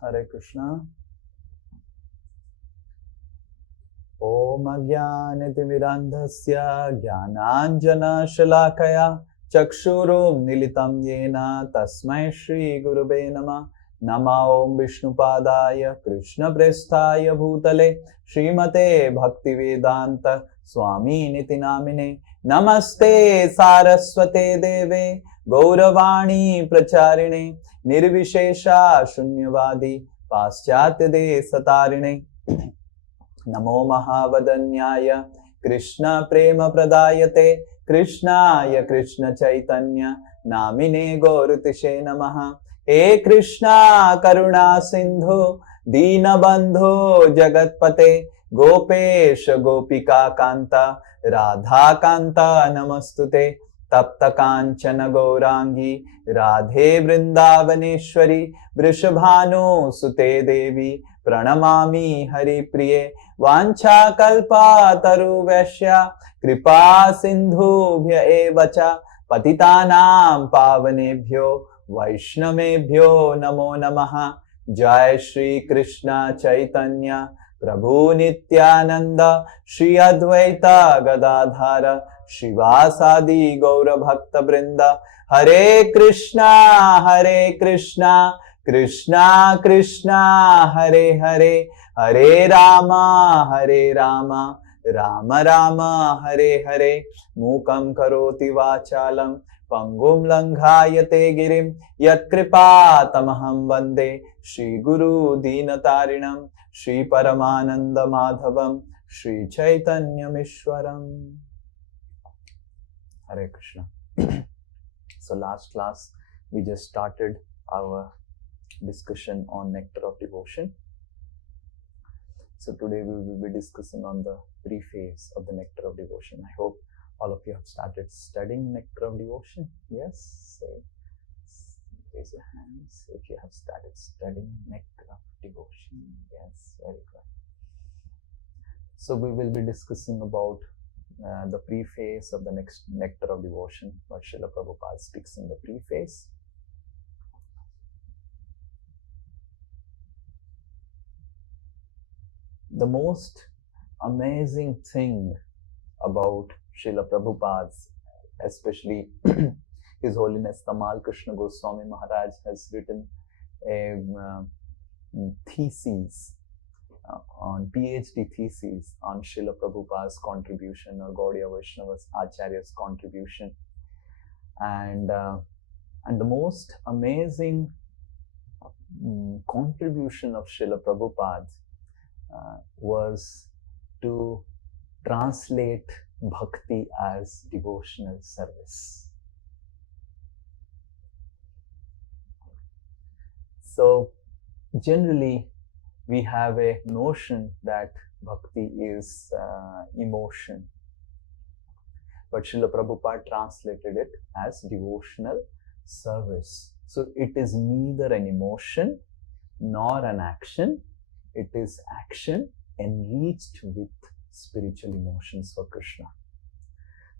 Hare Krishna. Om Ajnanatimirandhasya Jnananjana Shalakaya Chakshurum Nilitam Yena Tasmai Shri Gurube Nama Nama Om Vishnupadaya Krishna Prestaya Bhutale Srimate Bhaktivedanta Swami Niti Namine Namaste Saraswate Deve Gauravani Pracharine Nirvishesha Shunyavadi Paschatya De Satarine Namo Mahavadanyaya Krishna Prema Pradayate Krishnaya Krishna Chaitanya Namine Gauratishe Namaha He Krishna Karuna Sindhu Dina Bandhu Jagatpate Gopesha Gopika Kanta Radha Kanta Namastute Tapta Kanchana Gaurangi Radhe Vrindavaneshwari Vrishabhanu Sute Devi Pranamami Hari Priye Vancha kalpa taru vaishya kripa sindhubhya evacha patitanam pavanebhyo vaishnavebhyo namo namaha. Jai Shri Krishna Chaitanya Prabhu Nityananda Shri Advaita Gadadhara Shivasadi Gaura Bhakta Brinda. Hare Krishna Krishna Krishna Hare Hare Hare Rama Rama Rama Hare Hare. Mukam karoti vachalam pangum langhayate girim yat kripa tamaham vande Shri Guru Dinatarinam Shri Paramananda Madhavam Shri Chaitanya Mishwaram. Hare Krishna. So last class we just started our discussion on nectar of devotion. So today we will be discussing on the preface of the nectar of devotion. I hope all of you have started studying nectar of devotion. Yes, raise your hands if you have started studying nectar of devotion. Yes, very good. So we will be discussing about the preface of the next nectar of devotion, what Srila Prabhupada speaks in the preface. The most amazing thing about Srila Prabhupada's, especially His Holiness Tamal Krishna Goswami Maharaj has written a thesis on PhD thesis on Srila Prabhupada's contribution or Gaudiya Vaishnava's Acharya's contribution, and the most amazing contribution of Srila Prabhupada was to translate Bhakti as devotional service. So generally we have a notion that Bhakti is emotion, but Srila Prabhupada translated it as devotional service. So it is neither an emotion nor an action. It is action enriched with spiritual emotions for Krishna.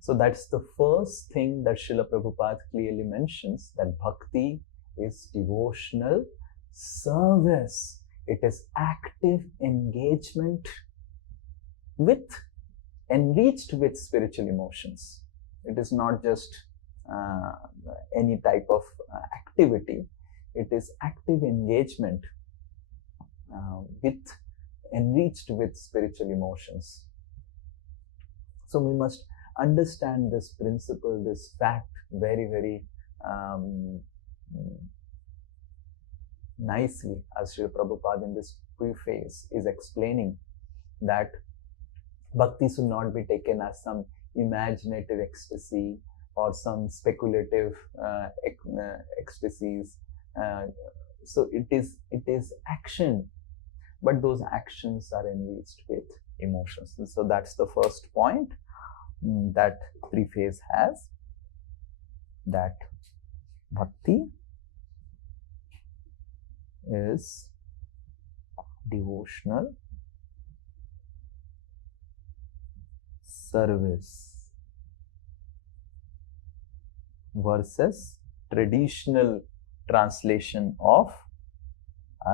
So that's the first thing that Srila Prabhupada clearly mentions, that Bhakti is devotional service. It is active engagement with, enriched with spiritual emotions. It is not just any type of activity. It is active engagement enriched with spiritual emotions. So we must understand this principle, this fact very, very nicely, as Srila Prabhupada in this preface is explaining that Bhakti should not be taken as some imaginative ecstasy or some speculative ecstasies. So it is action, but those actions are enriched with emotions. And so that's the first point that preface has, that Bhakti is devotional service versus traditional translation of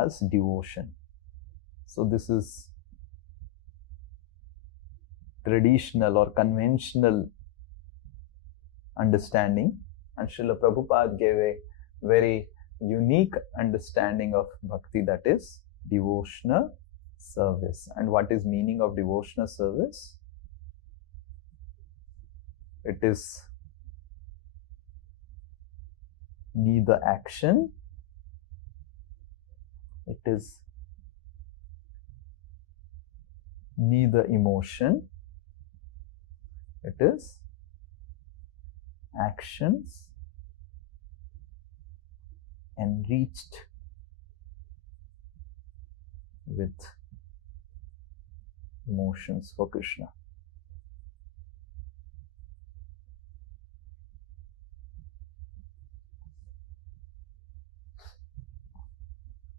as devotion. So this is traditional or conventional understanding, and Srila Prabhupada gave a very unique understanding of bhakti, that is devotional service. And what is meaning of devotional service? It is neither action, it is neither emotion, it is actions enriched with emotions for Krishna.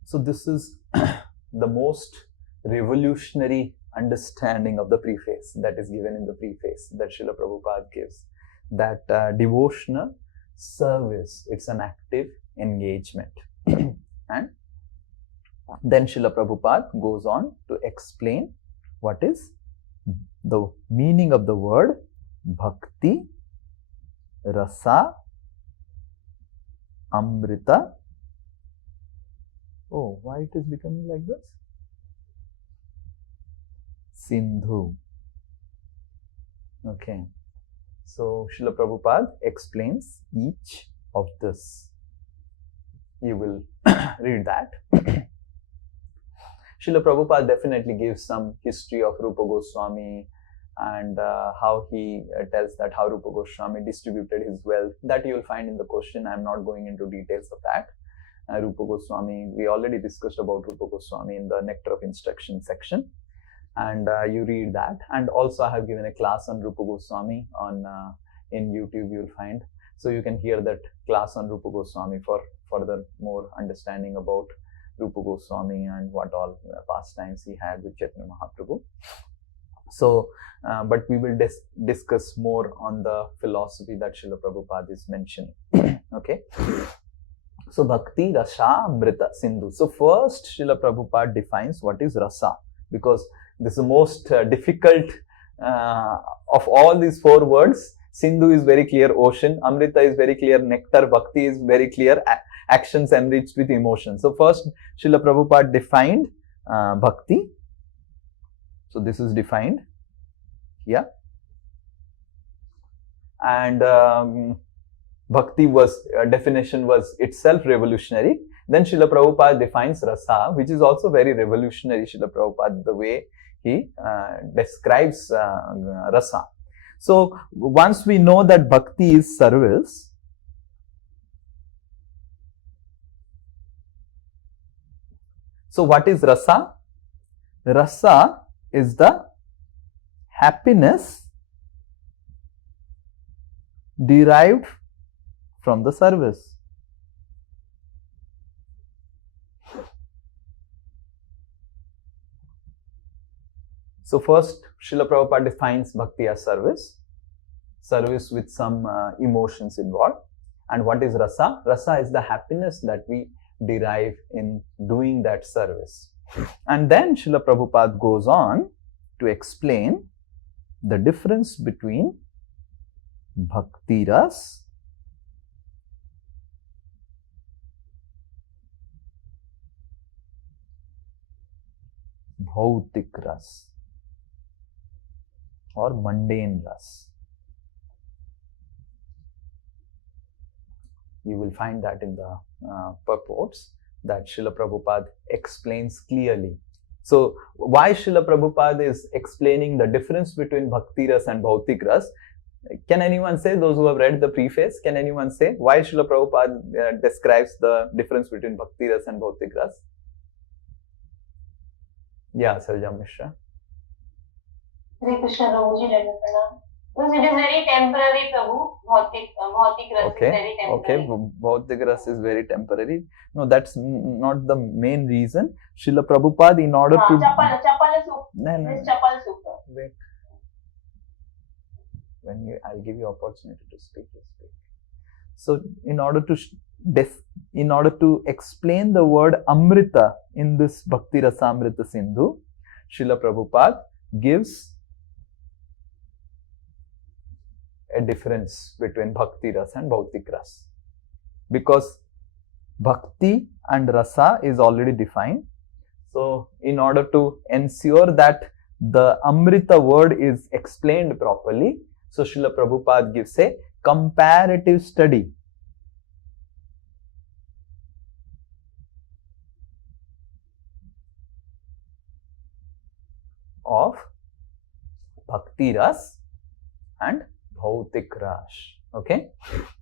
So this is the most revolutionary understanding of the preface that is given in the preface that Srila Prabhupada gives, that devotional service, it's an active engagement. And then Srila Prabhupada goes on to explain what is the meaning of the word Bhakti, Rasa, Amrita. Oh, why it is becoming like this? Sindhu. Okay. So Srila Prabhupada explains each of this. You will read that. Srila Prabhupada definitely gives some history of Rupa Goswami and how he tells that how Rupa Goswami distributed his wealth. That you will find in the question. I am not going into details of that. Rupa Goswami, we already discussed about Rupa Goswami in the Nectar of Instruction section, and you read that. And also I have given a class on Rupa Goswami on in YouTube, you will find. So you can hear that class on Rupa Goswami for further more understanding about Rupa Goswami and what all pastimes he had with Chaitanya Mahaprabhu. So, but we will discuss more on the philosophy that Srila Prabhupada is mentioning. Okay. So, Bhakti, Rasa, Amrita, Sindhu. So, first Srila Prabhupada defines what is Rasa, because this is the most difficult of all these four words. Sindhu is very clear, ocean. Amrita is very clear, nectar. Bhakti is very clear, actions enriched with emotion. So, first Srila Prabhupada defined Bhakti. So, this is defined here. And Bhakti was, definition was itself revolutionary. Then Srila Prabhupada defines Rasa, which is also very revolutionary, Srila Prabhupada, the way he describes Rasa. So, once we know that Bhakti is service, so what is Rasa? Rasa is the happiness derived from the service. So first, Srila Prabhupada defines Bhakti as service with some emotions involved. And what is Rasa? Rasa is the happiness that we derive in doing that service. And then Srila Prabhupada goes on to explain the difference between Bhakti Ras Bhautik Ras or mundane Ras. You will find that in the purports that Srila Prabhupada explains clearly. So, why Srila Prabhupada is explaining the difference between Bhakti Ras and Bhautik Ras? Can anyone say, those who have read the preface, can anyone say why Srila Prabhupada describes the difference between Bhakti Ras and Bhautik Ras? Yeah, Saljam Mishra. Hare Krishna, Prabhuji, because it is very temporary, Prabhu. Bhautik Ras is very temporary. Okay, Bhautik Ras is very temporary. No, that's not the main reason. Srila Prabhupada, in order to... Chapala Sukha. No. Chapala Sukha. Wait. I'll give you opportunity to speak, you speak. So, in order to in order to explain the word Amrita in this Bhakti Rasamrita Sindhu, Srila Prabhupada gives a difference between Bhakti Rasa and Bhautik Rasa. Because Bhakti and Rasa is already defined. So, in order to ensure that the Amrita word is explained properly, so Srila Prabhupada gives a comparative study of Bhakti Ras and Bhautik Ras. Okay.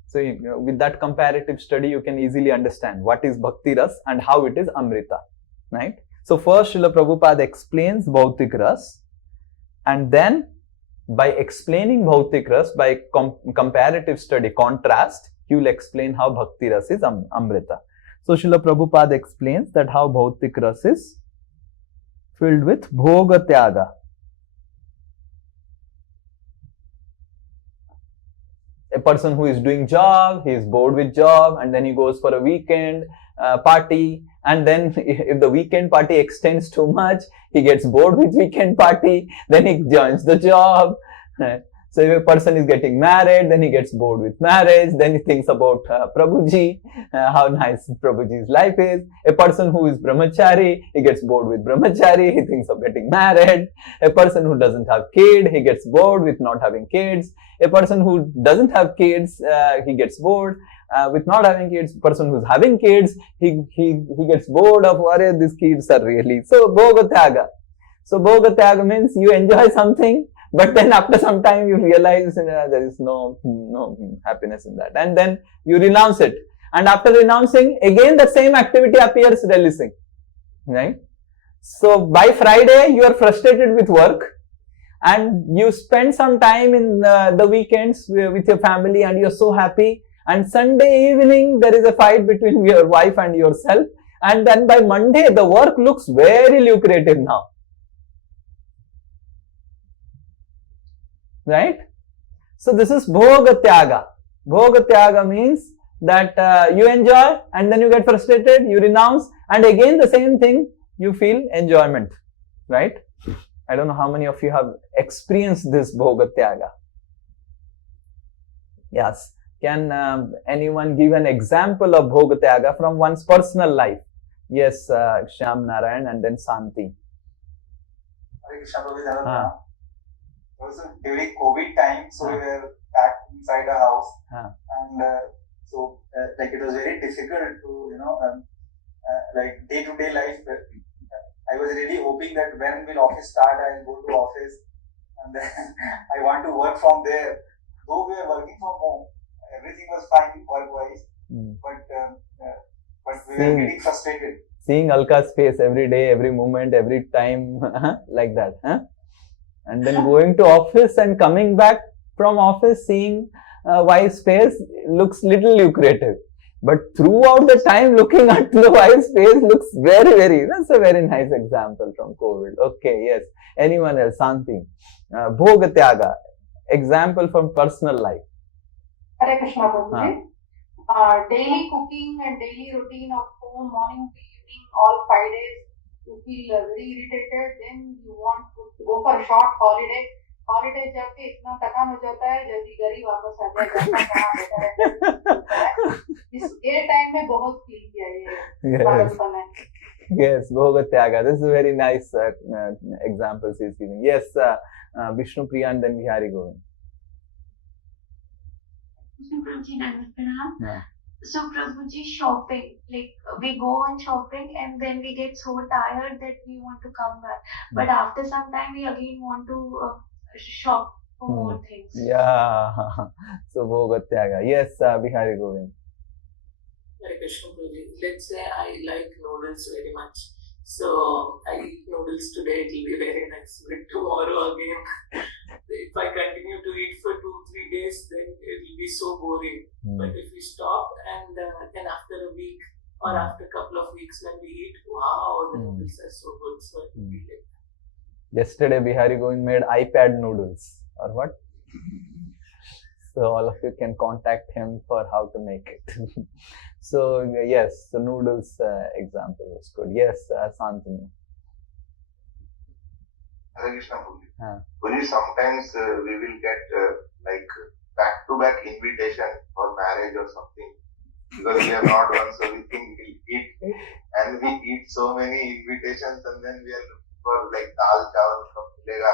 So, with that comparative study, you can easily understand what is Bhakti Ras and how it is Amrita. Right. So, first Srila Prabhupada explains Bhautik Ras, and then by explaining Bhautik Ras, by comparative study, contrast, he will explain how Bhakti Ras is Amrita. So, Srila Prabhupada explains that how Bhautik Ras is filled with Bhoga Tyaga. A person who is doing job, he is bored with job, and then he goes for a weekend party, and then if the weekend party extends too much, he gets bored with weekend party, then he joins the job. So if a person is getting married, then he gets bored with marriage, then he thinks about Prabhuji, how nice Prabhuji's life is. A person who is brahmachari, he gets bored with brahmachari, he thinks of getting married. A person who doesn't have kids, he gets bored with not having kids. A person who doesn't have kids, he gets bored with not having kids. Person who's having kids, he gets bored of what these kids are really. So Bhoga Tyaga. So Bhoga Tyaga means you enjoy something, but then after some time you realize there is no happiness in that, and then you renounce it. And after renouncing, again the same activity appears releasing, right? So by Friday you are frustrated with work, and you spend some time in the weekends with your family, and you're so happy. And Sunday evening there is a fight between your wife and yourself, and then by Monday the work looks very lucrative now. Right? So this is Bhoga Tyaga. Bhoga Tyaga means that you enjoy, and then you get frustrated, you renounce, and again the same thing, you feel enjoyment. Right? I don't know how many of you have experienced this Bhoga Tyaga. Yes. Can anyone give an example of Bhoga Tyaga from one's personal life? Yes, Shyam Narayan and then Santi. It was during COVID time, so we were packed inside a house, and so like it was very difficult to like day-to-day life. I was really hoping that when will office start, I'll go to office, and then I want to work from there. Though we were working from home, everything was fine work-wise, but we were getting frustrated. Seeing Alka's face every day, every moment, every time, like that, huh? And then going to office and coming back from office, seeing wife's face looks little lucrative. But throughout the time looking at the wife's face looks very, that's a very nice example from COVID. Okay, yes. Anyone else? Santi. Bhoga Tyaga. Example from personal life. Hare Krishna, Prabhuji. Daily cooking and daily routine of home, morning to evening, all 5 days, you feel very irritated, then you want to go for a short holiday. Holiday जाके इतना थकान हो जाता है जल्दी घर ही वापस आ जाए। ये टाइम में बहुत फील किया ये पागलपन है। Yes, Bhoga Tyaga. This is a very nice example she's giving. Yes, Vishnu Priya and then Vihari Govind. So Prabhuji, shopping, like we go on shopping and then we get so tired that we want to come back. But after some time we again want to shop for more things. Yeah, so Bhoga Tyaga. Yes, Vihari Govind. Hare Krishna Prabhuji. Let's say I like noodles very much. So I eat noodles today, it will be very nice. But tomorrow again, if I continue to eat for 2-3 days, then it will be so boring. But if we stop and then after a week or after a couple of weeks when we eat, wow, the noodles are so good. So it will be like that. Yesterday, Bihari Govind made iPad noodles. Or what? So all of you can contact him for how to make it. So yes, the noodles example was good. Yes, Santanu. Hare Krishna Prabhuji. Prabhuji, sometimes we will get like back-to-back invitation for marriage or something because we have not done, so we think we'll eat, and we eat so many invitations, and then we are looking for like dal chawal from milega.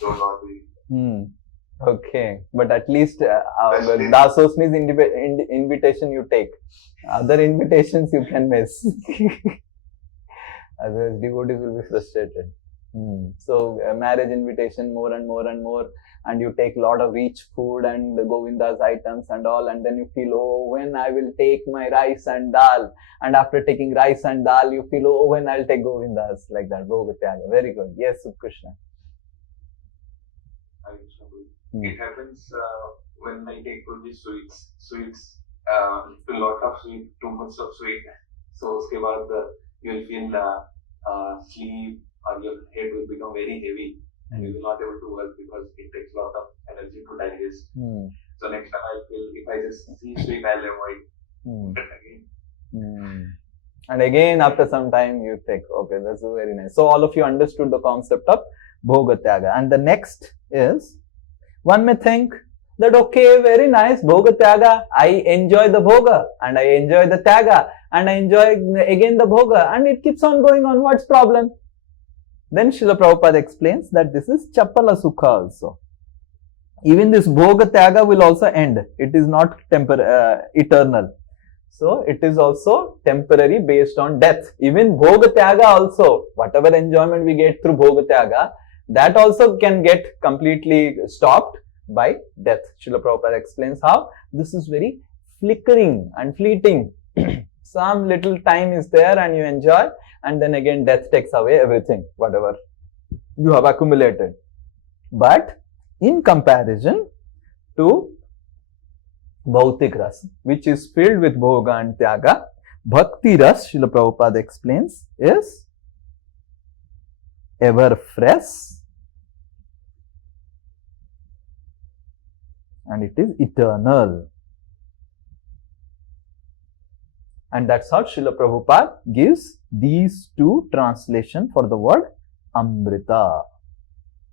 Don't want to eat. Okay, but at least Dasosmi's invitation you take. Other invitations you can miss. Otherwise, devotees will be frustrated. So, marriage invitation more and more and more, and you take a lot of rich food and Govinda's items and all, and then you feel, oh, when I will take my rice and dal, and after taking rice and dal, you feel, oh, when I'll take Govinda's, like that. Bhogatyaga. Very good. Yes, Krishna. It happens when I take only sweets, a lot of sweet, too much of sweet. So, uske baad you will feel sleep, or your head will become very heavy, and you will not able to work because it takes a lot of energy to digest. So next time I feel if I just see sweet, I'll avoid again. And again, after some time, you take. Okay, that's very nice. So all of you understood the concept of Bhogatyaga. And the next is, one may think that, okay, very nice, Bhogatyaga, I enjoy the Bhoga, and I enjoy the Tyaga, and I enjoy again the Bhoga, and it keeps on going on, what's problem? Then Srila Prabhupada explains that this is Chapala Sukha also. Even this Bhoga Tyaga will also end. It is not eternal. So, it is also temporary based on death. Even Bhoga Tyaga also, whatever enjoyment we get through Bhoga Tyaga, that also can get completely stopped by death. Srila Prabhupada explains how this is very flickering and fleeting. Some little time is there and you enjoy, and then again death takes away everything, whatever you have accumulated. But in comparison to Bhautik Ras, which is filled with Bhoga and Tyaga, Bhakti Ras, Srila Prabhupada explains, is ever fresh and it is eternal. And that's how Srila Prabhupada gives these two translations for the word Amrita.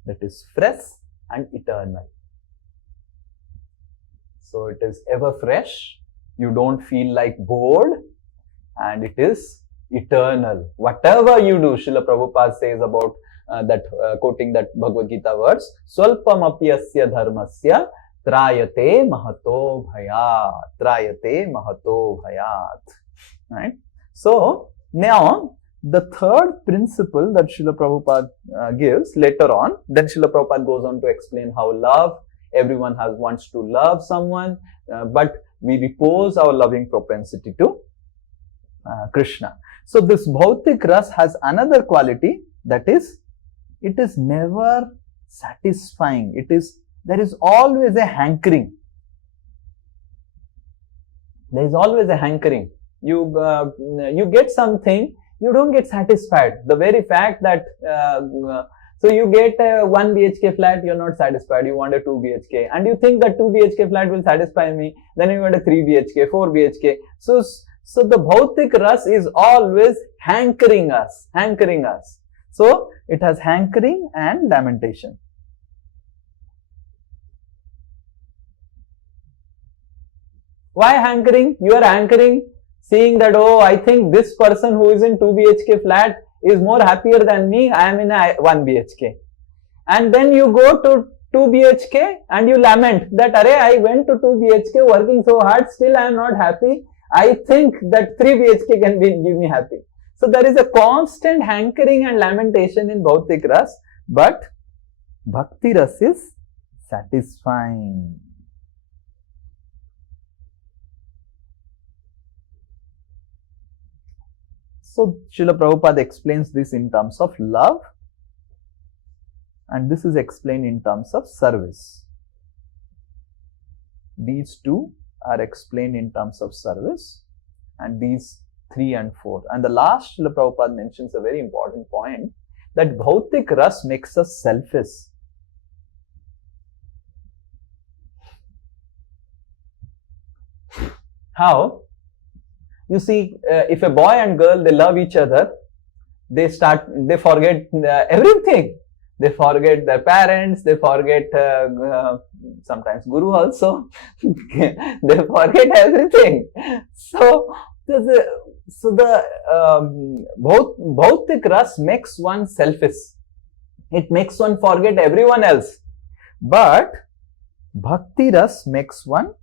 That is fresh and eternal. So it is ever fresh. You don't feel like bored, and it is eternal. Whatever you do, Srila Prabhupada says about quoting that Bhagavad Gita verse, Swalpamapyasya dharmasya trayate mahato bhayat. Trayate mahato bhayat. Right? So, now the third principle that Srila Prabhupada gives later on, then Srila Prabhupada goes on to explain how love, everyone wants to love someone, but we repose our loving propensity to Krishna. So, this Bhautik Ras has another quality, that is, it is never satisfying. There is always a hankering. There is always a hankering. You get something, you don't get satisfied. The very fact that, so you get a 1 BHK flat, you're not satisfied, you want a 2 BHK, and you think that 2 BHK flat will satisfy me, then you want a 3 BHK, 4 BHK. So the Bhautik Ras is always hankering us. So it has hankering and lamentation. Why hankering? You are hankering, seeing that, oh, I think this person who is in 2 BHK flat is more happier than me, I am in a 1 BHK. And then you go to 2 BHK and you lament that, Arey, I went to 2 BHK working so hard, still I am not happy. I think that 3 BHK can give me happy. So there is a constant hankering and lamentation in Bhautik Ras, but Bhakti Ras is satisfying. So, Srila Prabhupada explains this in terms of love, and this is explained in terms of service. These two are explained in terms of service, and these 3 and 4. And the last, Srila Prabhupada mentions a very important point, that Bhautik Ras makes us selfish. how, you see, if a boy and girl, they love each other, they forget everything. They forget their parents, they forget sometimes Guru also, they forget everything. So the Bhautik Ras makes one selfish. It makes one forget everyone else. But Bhakti Ras makes one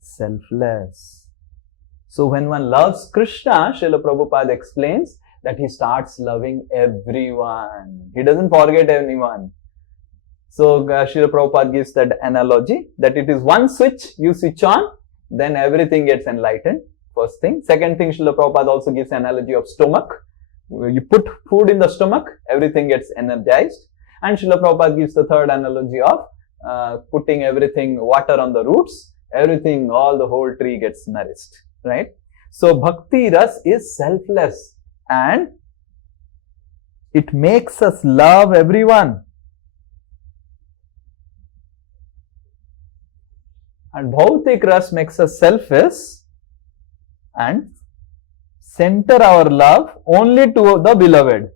selfless. So when one loves Krishna, Srila Prabhupada explains that he starts loving everyone. He doesn't forget anyone. So Srila Prabhupada gives that analogy that it is one switch you switch on, then everything gets enlightened. First thing. Second thing, Srila Prabhupada also gives analogy of stomach. You put food in the stomach, everything gets energized. And Srila Prabhupada gives the third analogy of putting water on the roots, everything, all the whole tree gets nourished. Right? So Bhakti Ras is selfless and it makes us love everyone. And Bhautik Ras makes us selfish and center our love only to the beloved.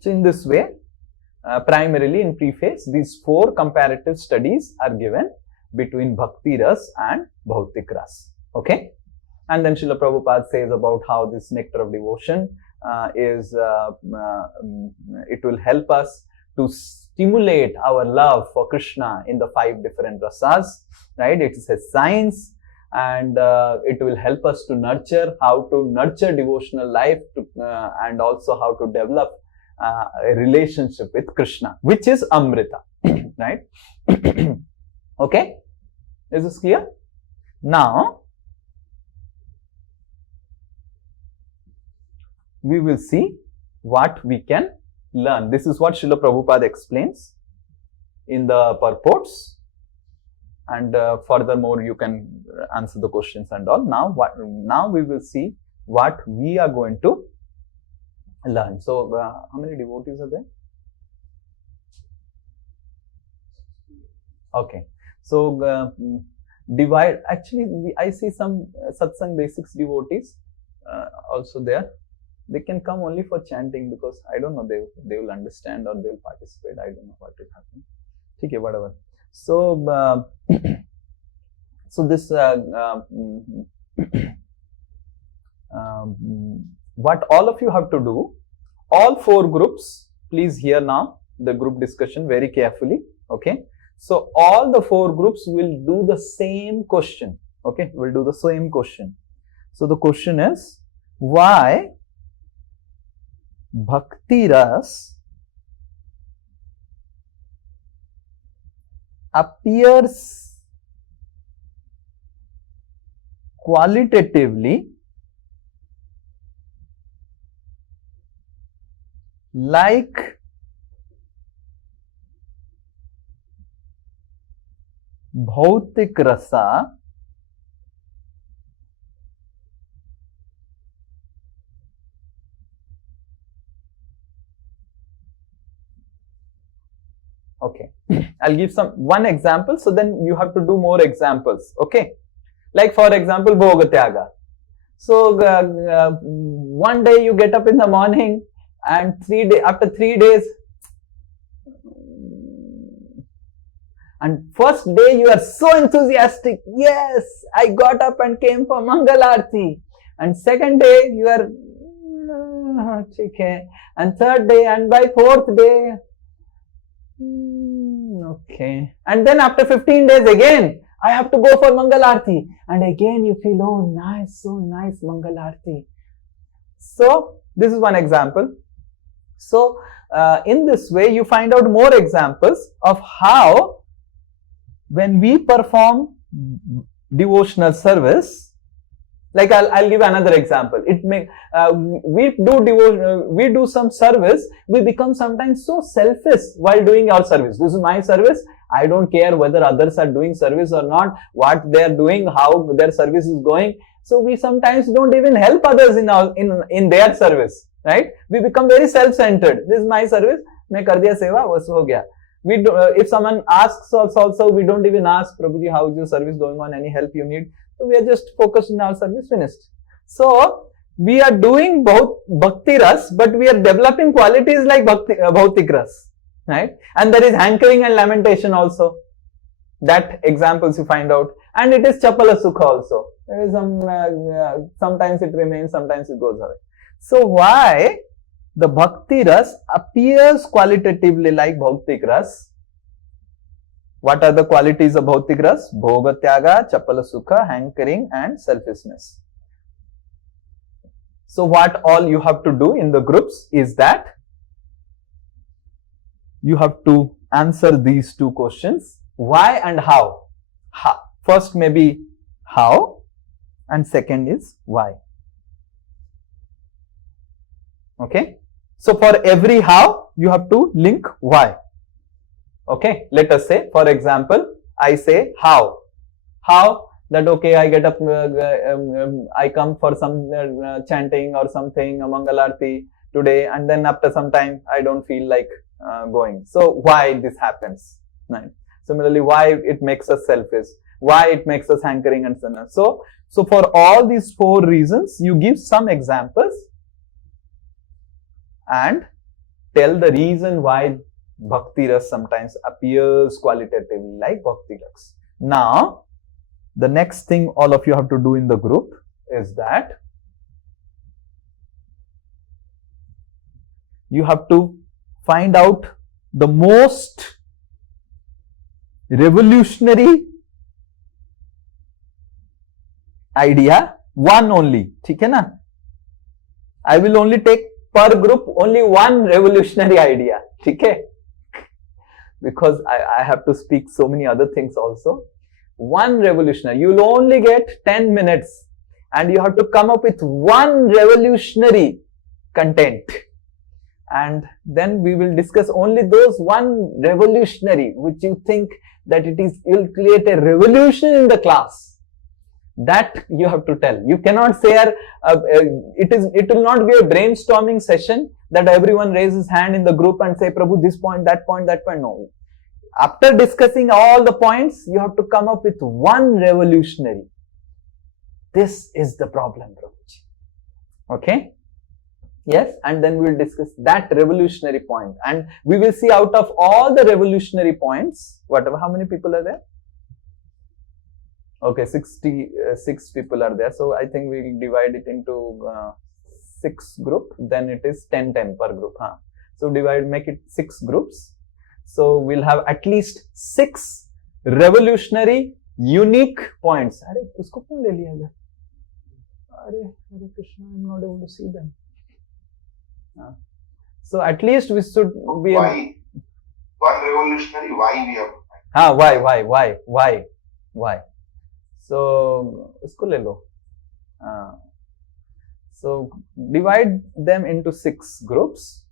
So in this way, primarily in preface, these 4 comparative studies are given between Bhakti Ras and Bhautik Ras. Okay? And then Srila Prabhupada says about how this nectar of devotion it will help us to stimulate our love for Krishna in the 5 different rasas, right? It is a science and it will help us to how to nurture devotional life and also how to develop a relationship with Krishna, which is Amrita, right? Okay? Is this clear? Now, we will see what we can learn. This is what Srila Prabhupada explains in the purports, and furthermore you can answer the questions and all. Now we will see what we are going to learn. So how many devotees are there? Okay. So divide, actually I see some satsang basics devotees also there. They can come only for chanting because I don't know, they will understand or they will participate. I don't know what will happen. Okay, whatever. So so this what all of you have to do, all 4 groups, please hear now the group discussion very carefully. Okay. So all the 4 groups will do the same question. Okay, will do the same question. So the question is, why Bhakti Ras appears qualitatively like Bhautik Rasa Okay, I'll give one example, so then you have to do more examples. Okay, like for example, Bhogatyaga. So one day you get up in the morning and after 3 days, and first day you are so enthusiastic, yes, I got up and came for Mangal Aarti, and second day you are okay, and third day, and by 4th day, okay, and then after 15 days again I have to go for Mangal Aarti, and again you feel, oh nice, so nice Mangal Aarti. So this is one example. So in this way you find out more examples of how when we perform devotional service, like I'll give another example. We do some service, we become sometimes so selfish while doing our service. This is my service. I don't care whether others are doing service or not, what they are doing, how their service is going. So we sometimes don't even help others in their service, right? We become very self-centered. This is my service. मैं कर दिया सेवा, बस हो गया. We do, if someone asks us also, we don't even ask, Prabhuji, how is your service going on? Any help you need? So we are just focused in our service, finished. So we are doing both Bhakti Ras, but we are developing qualities like Bhautik Ras, right? And there is hankering and lamentation also. That examples you find out. And it is Chapala Sukha also. There is some, sometimes it remains, sometimes it goes away. So why the Bhakti Ras appears qualitatively like Bhautik Ras? What are the qualities of Bhautik Ras? Bhoga Tyaga, Chapala Sukha, hankering and selfishness. So what all you have to do in the groups is that you have to answer these two questions. Why and how? First maybe how, and second is why. Okay. So for every how, you have to link why. Okay. Let us say, for example, I say how. How? That okay, I get up, I come for some chanting or something, a Mangalarti today, and then after some time, I don't feel like going. So why this happens? Right. Similarly, why it makes us selfish, why it makes us hankering and so on. So for all these four reasons, you give some examples and tell the reason why Bhakti Ras sometimes appears qualitatively like Bhakti Ras. Now, the next thing all of you have to do in the group is that you have to find out the most revolutionary idea, one only. ठीक है ना? I will only take per group only one revolutionary idea. ठीक है? Because I have to speak so many other things also. One revolutionary. You will only get 10 minutes and you have to come up with one revolutionary content. And then we will discuss only those one revolutionary which you think that it will create a revolution in the class. That you have to tell. You cannot say it will not be a brainstorming session that everyone raises hand in the group and say, Prabhu, this point, that point, that point. No. After discussing all the points, you have to come up with one revolutionary. This is the problem, Prabhuji. Okay? Yes, and then we will discuss that revolutionary point. And we will see out of all the revolutionary points, whatever, how many people are there? Okay, 66 people are there. So I think we will divide it into 6 groups. Then it is 10 per group. Huh? So make it 6 groups. So we'll have at least 6 revolutionary, unique points. Arey, usko kyun le liya hai? Hare Krishna, I'm not able to see them. So at least we should be. Why? One revolutionary, why we have. Why? So, usko le lo. So divide them into 6 groups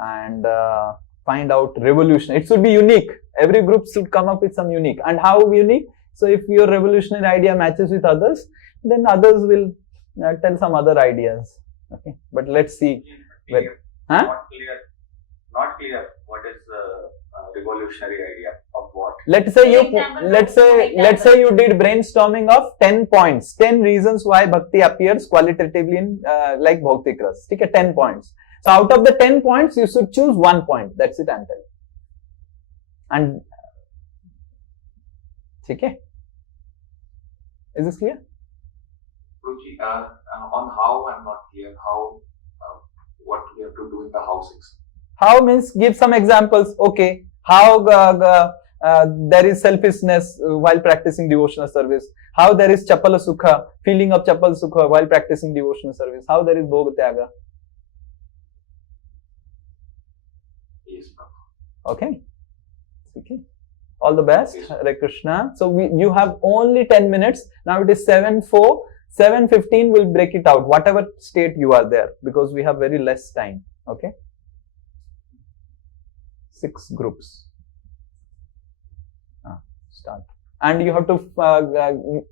and find out revolution. It should be unique. Every group should come up with some unique. And how unique? So if your revolutionary idea matches with others, then others will tell some other ideas. Okay, but let's see. Not clear. What is the revolutionary idea of what? Let's say you did brainstorming of 10 points, 10 reasons why Bhakti appears qualitatively in like Bhautik Ras. Okay, 10 points. So out of the 10 points, you should choose 1 point. That's it, I'm telling. And okay, is this clear? On how I'm not clear. How what we have to do in the housings. How means give some examples. Okay, how there is selfishness while practicing devotional service. How there is Chapala Sukha, feeling of Chapala Sukha while practicing devotional service. How there is Bhoga Tyaga. Yes, okay. All the best. Yes. Hare Krishna. So you have only 10 minutes. Now it is 7:04. 7:15 will break it out, whatever state you are there, because we have very less time. Okay. 6 groups. Start. And you have to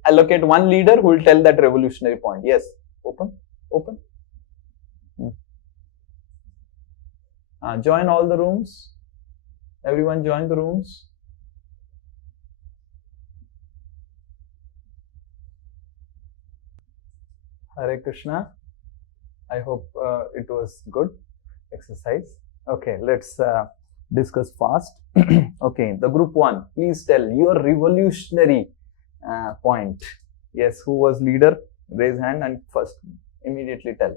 allocate one leader who will tell that revolutionary point. Yes. Open. Join all the rooms. Everyone join the rooms. Hare Krishna. I hope it was good exercise. Okay, let's discuss fast. Okay, the group 1, please tell your revolutionary point. Yes, who was leader? Raise hand and first immediately tell.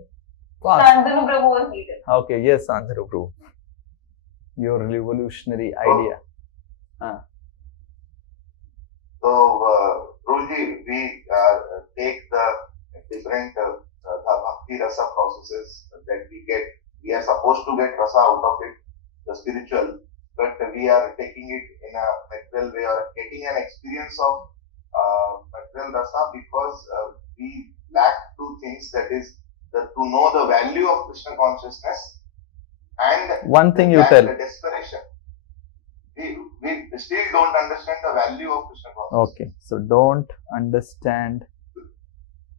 Santanu Prabhu was leader. Okay, yes, Santanu Prabhu. Your revolutionary idea. So, Guruji, we take the different Bhakti Rasa processes that we get. We are supposed to get Rasa out of it, the spiritual, but we are taking it in a material way or getting an experience of material Rasa because we lack two things, that is, to know the value of Krishna consciousness and one thing you tell. The desperation. We still don't understand the value of Krishna consciousness. Okay, so don't understand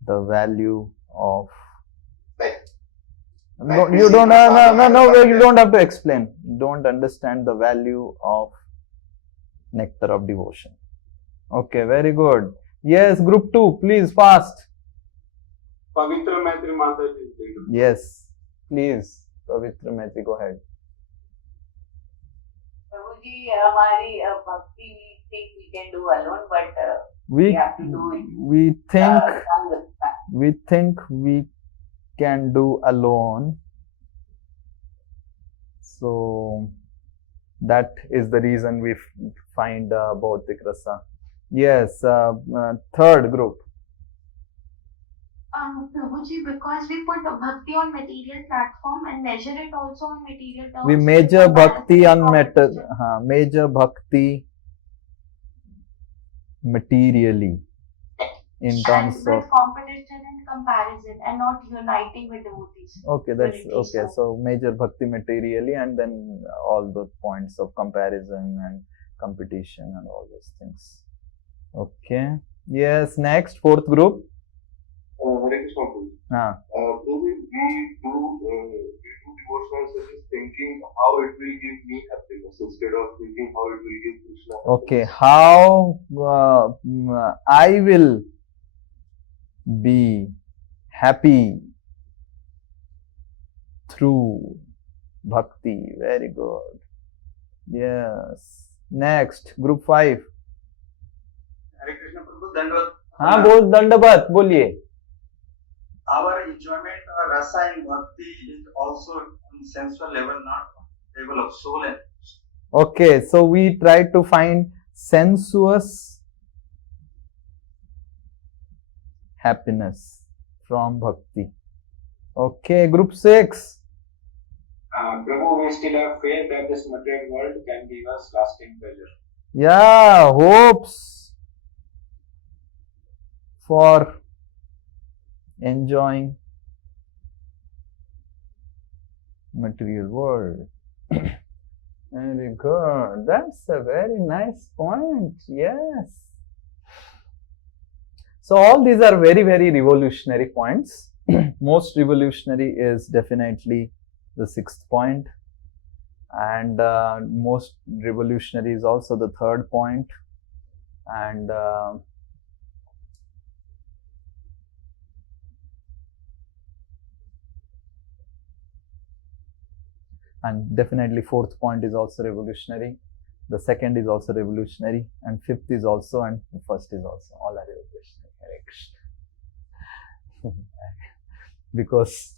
the value of. You don't have to explain. Don't understand the value of nectar of devotion. Okay, very good. Yes, group 2, please fast. Pavitra Maitri Mata is leader. Yes, please. Pavitra Maitri, go ahead. Prabhuji, हमारी भक्ति we think we can do alone, but we have to do it. We think we can do alone. So that is the reason we find Bhautik Rasa. Yes, third group. Prabhuji, because we put bhakti on material platform and measure it also on material terms. We measure bhakti on measure bhakti materially in terms and of with competition and comparison and not uniting with devotees. Okay, that's okay. So measure bhakti materially and then all the points of comparison and competition and all those things. Okay. Yes, next, fourth group. Hare Krishna. We do devotionals such as thinking how it will give me happiness instead of thinking how it will give Krishna happiness. Okay, how I will be happy through bhakti. Very good. Yes. Next, group 5. Hare Krishna Prabhu, Dandavat. हाँ बोल दंडवत बोलिए. Our enjoyment or rasa in bhakti is also on sensual level, not level of soul and. Okay, so we try to find sensuous happiness from bhakti. Okay, group 6. Prabhu, we still have faith that this material world can give us lasting pleasure. Yeah, hopes for enjoying material world. Very good. That's a very nice point. Yes. So all these are very, very revolutionary points. Most revolutionary is definitely the 6th point, and most revolutionary is also the 3rd point, and definitely 4th point is also revolutionary. The 2nd is also revolutionary, and 5th is also, and the 1st is also. All are revolutionary. Because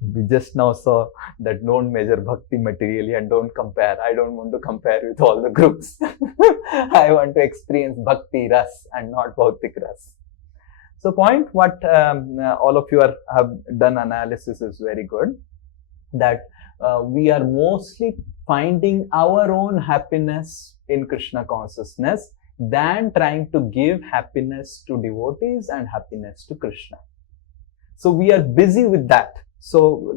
we just now saw that don't measure bhakti materially and don't compare. I don't want to compare with all the groups. I want to experience bhakti ras and not bhautik ras. So point what all of you have done analysis is very good, that we are mostly finding our own happiness in Krishna consciousness than trying to give happiness to devotees and happiness to Krishna. So we are busy with that. So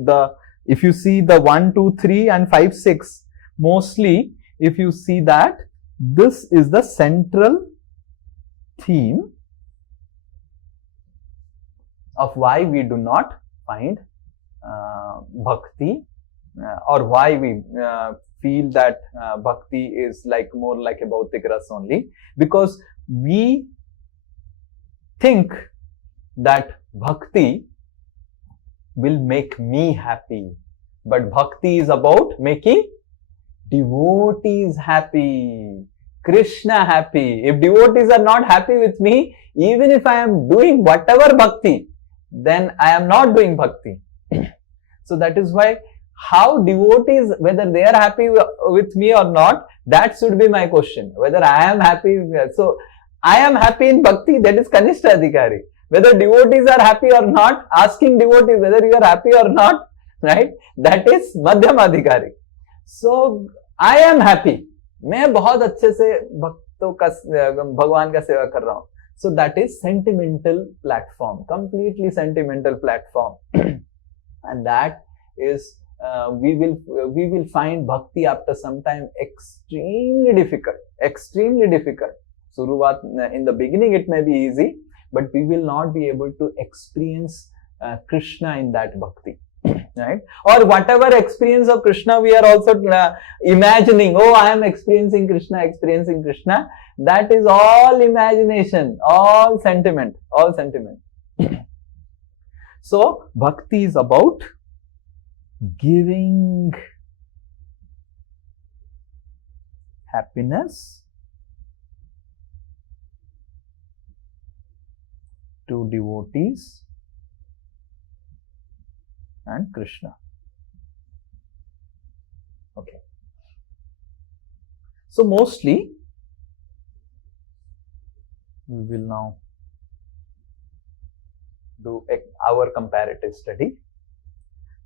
if you see the 1, 2, 3 and 5, 6, mostly if you see that this is the central theme of why we do not find bhakti or why we feel that bhakti is like more like a bhautik rasa only, because we think that bhakti will make me happy, but bhakti is about making devotees happy, Krishna happy. If devotees are not happy with me, even if I am doing whatever bhakti, then I am not doing bhakti. So that is why how devotees, whether they are happy with me or not, that should be my question. Whether I am happy, so I am happy in bhakti, that is Kanishta Adhikari. Whether devotees are happy or not, asking devotees whether you are happy or not, right? That is Madhyam Adhikari. So I am happy. मैं बहुत अच्छे से भक्तों का भगवान का सेवा कर रहा हूँ. So that is sentimental platform, completely sentimental platform, and that is we will find bhakti after some time extremely difficult. Suruvat, in the beginning it may be easy, but we will not be able to experience Krishna in that bhakti. Right? Or whatever experience of Krishna we are also imagining, oh, I am experiencing Krishna. That is all imagination, all sentiment. So, bhakti is about giving happiness to devotees and Krishna. Okay. So mostly, we will now do our comparative study.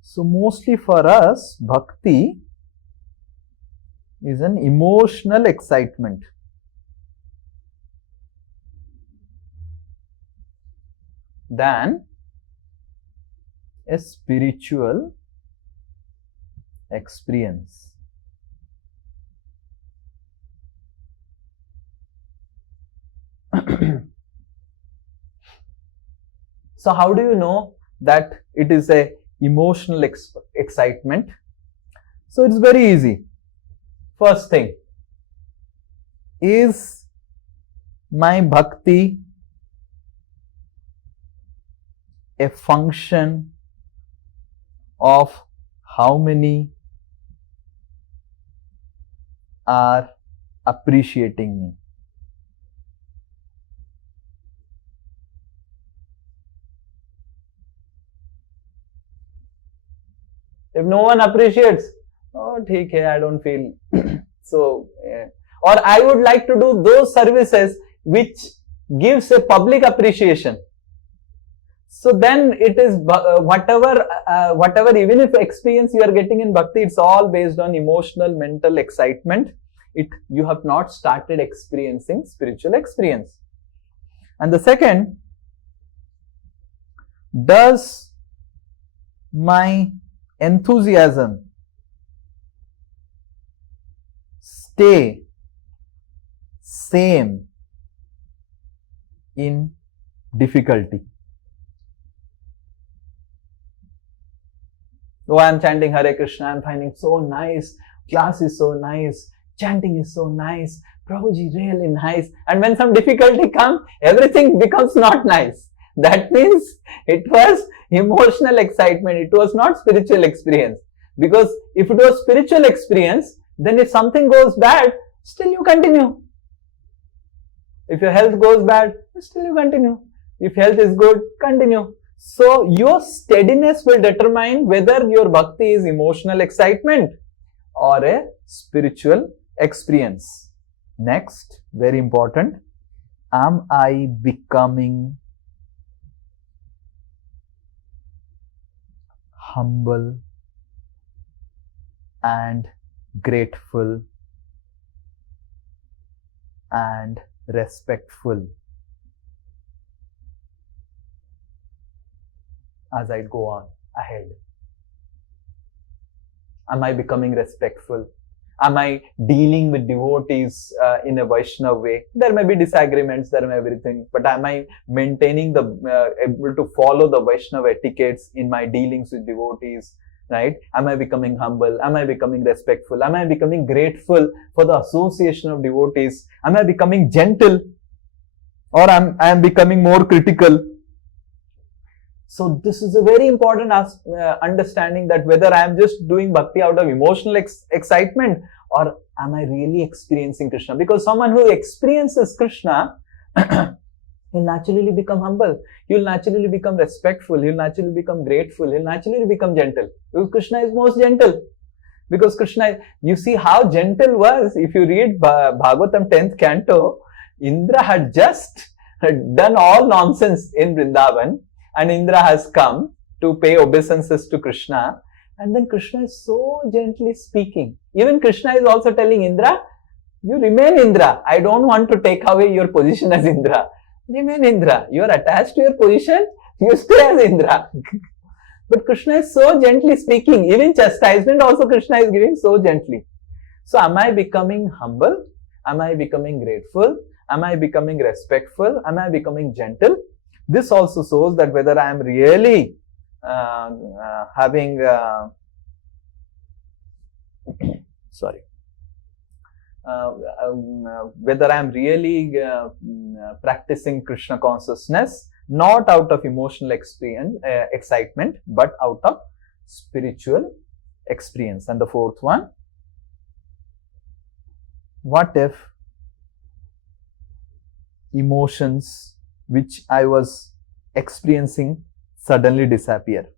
So mostly for us, bhakti is an emotional excitement. Than a spiritual experience. So how do you know that it is a emotional excitement? So it's very easy. First thing, is my bhakti a function of how many are appreciating me? If no one appreciates, oh, theek hai, I don't feel so. Or I would like to do those services which gives a public appreciation. So then it is whatever, even if experience you are getting in bhakti, it's all based on emotional, mental excitement. You have not started experiencing spiritual experience. And the second, does my enthusiasm stay same in difficulty? Oh, I am chanting Hare Krishna, I am finding so nice, class is so nice, chanting is so nice, Prabhuji really nice. And when some difficulty comes, everything becomes not nice. That means it was emotional excitement, it was not spiritual experience. Because if it was spiritual experience, then if something goes bad, still you continue. If your health goes bad, still you continue. If health is good, continue. So your steadiness will determine whether your bhakti is emotional excitement or a spiritual experience. Next, very important, am I becoming humble and grateful and respectful as I go on ahead? Am I becoming respectful? Am I dealing with devotees in a Vaishnava way? There may be disagreements, there may be everything, but am I maintaining able to follow the Vaishnava etiquettes in my dealings with devotees? right? Am I becoming humble? Am I becoming respectful? Am I becoming grateful for the association of devotees? Am I becoming gentle? Or I am becoming more critical? So this is a very important understanding, that whether I am just doing bhakti out of emotional excitement, or am I really experiencing Krishna? Because someone who experiences Krishna, he'll naturally become humble. He'll naturally become respectful. He'll naturally become grateful. He'll naturally become gentle. Because Krishna is most gentle. Because Krishna, you see how gentle was. If you read Bhagavatam 10th canto, Indra had just done all nonsense in Vrindavan, and Indra has come to pay obeisances to Krishna, and then Krishna is so gently speaking. Even Krishna is also telling Indra, you remain Indra. I don't want to take away your position as Indra. Remain Indra. You are attached to your position, you stay as Indra. But Krishna is so gently speaking. Even chastisement also Krishna is giving so gently. So am I becoming humble? Am I becoming grateful? Am I becoming respectful? Am I becoming gentle? This also shows that whether I am really whether I am really practicing Krishna consciousness, not out of emotional excitement, but out of spiritual experience. And the fourth one, what if emotions which I was experiencing suddenly disappear?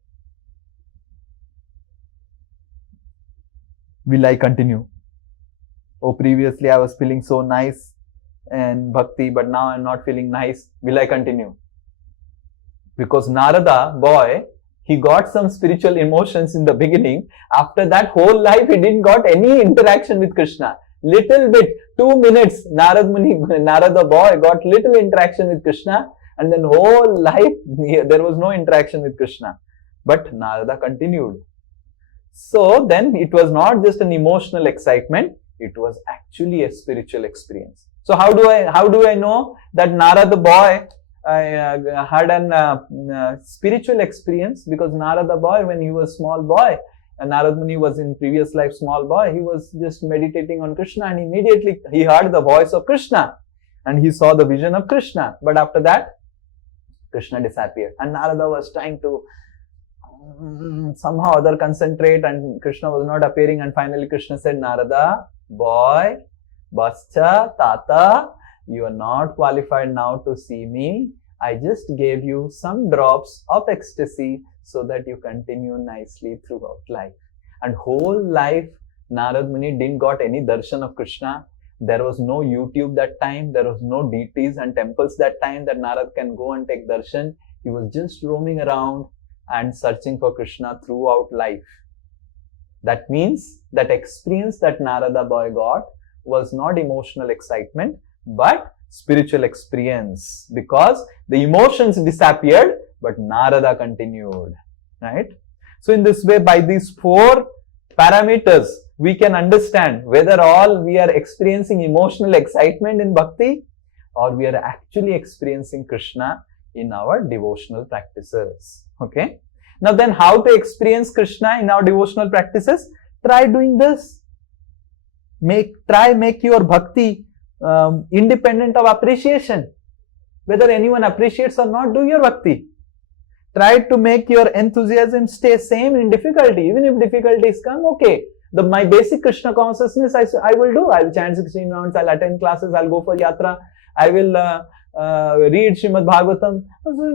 Will I continue? Oh, previously I was feeling so nice and bhakti, but now I'm not feeling nice. Will I continue? Because Narada, boy, he got some spiritual emotions in the beginning. After that whole life, he didn't got any interaction with Krishna. Little bit, 2 minutes, Narada boy got little interaction with Krishna, and then whole life there was no interaction with Krishna. But Narada continued. So then it was not just an emotional excitement, it was actually a spiritual experience. So how do I know that Narada boy had an spiritual experience? Because Narada boy, when he was small boy, and Narad Muni was in previous life small boy, he was just meditating on Krishna, and immediately he heard the voice of Krishna and he saw the vision of Krishna. But after that, Krishna disappeared, and Narada was trying to somehow other concentrate, and Krishna was not appearing, and finally Krishna said, Narada, boy, Bascha, Tata, you are not qualified now to see me. I just gave you some drops of ecstasy so that you continue nicely throughout life. And whole life, Narad Muni didn't got any darshan of Krishna. There was no YouTube that time. There was no deities and temples that time that Narad can go and take darshan. He was just roaming around and searching for Krishna throughout life. That means that experience that Narada boy got was not emotional excitement, but spiritual experience, because the emotions disappeared, but Narada continued, right? So in this way, by these 4 parameters, we can understand whether all we are experiencing emotional excitement in bhakti, or we are actually experiencing Krishna in our devotional practices. Okay. Now then, how to experience Krishna in our devotional practices? Try doing this. Try make your bhakti independent of appreciation. Whether anyone appreciates or not, do your bhakti. Try to make your enthusiasm stay same in difficulty. Even if difficulties come, okay. My basic Krishna consciousness I will do. I will chant 16 rounds, I'll attend classes, I'll go for yatra, I will read Srimad Bhagavatam.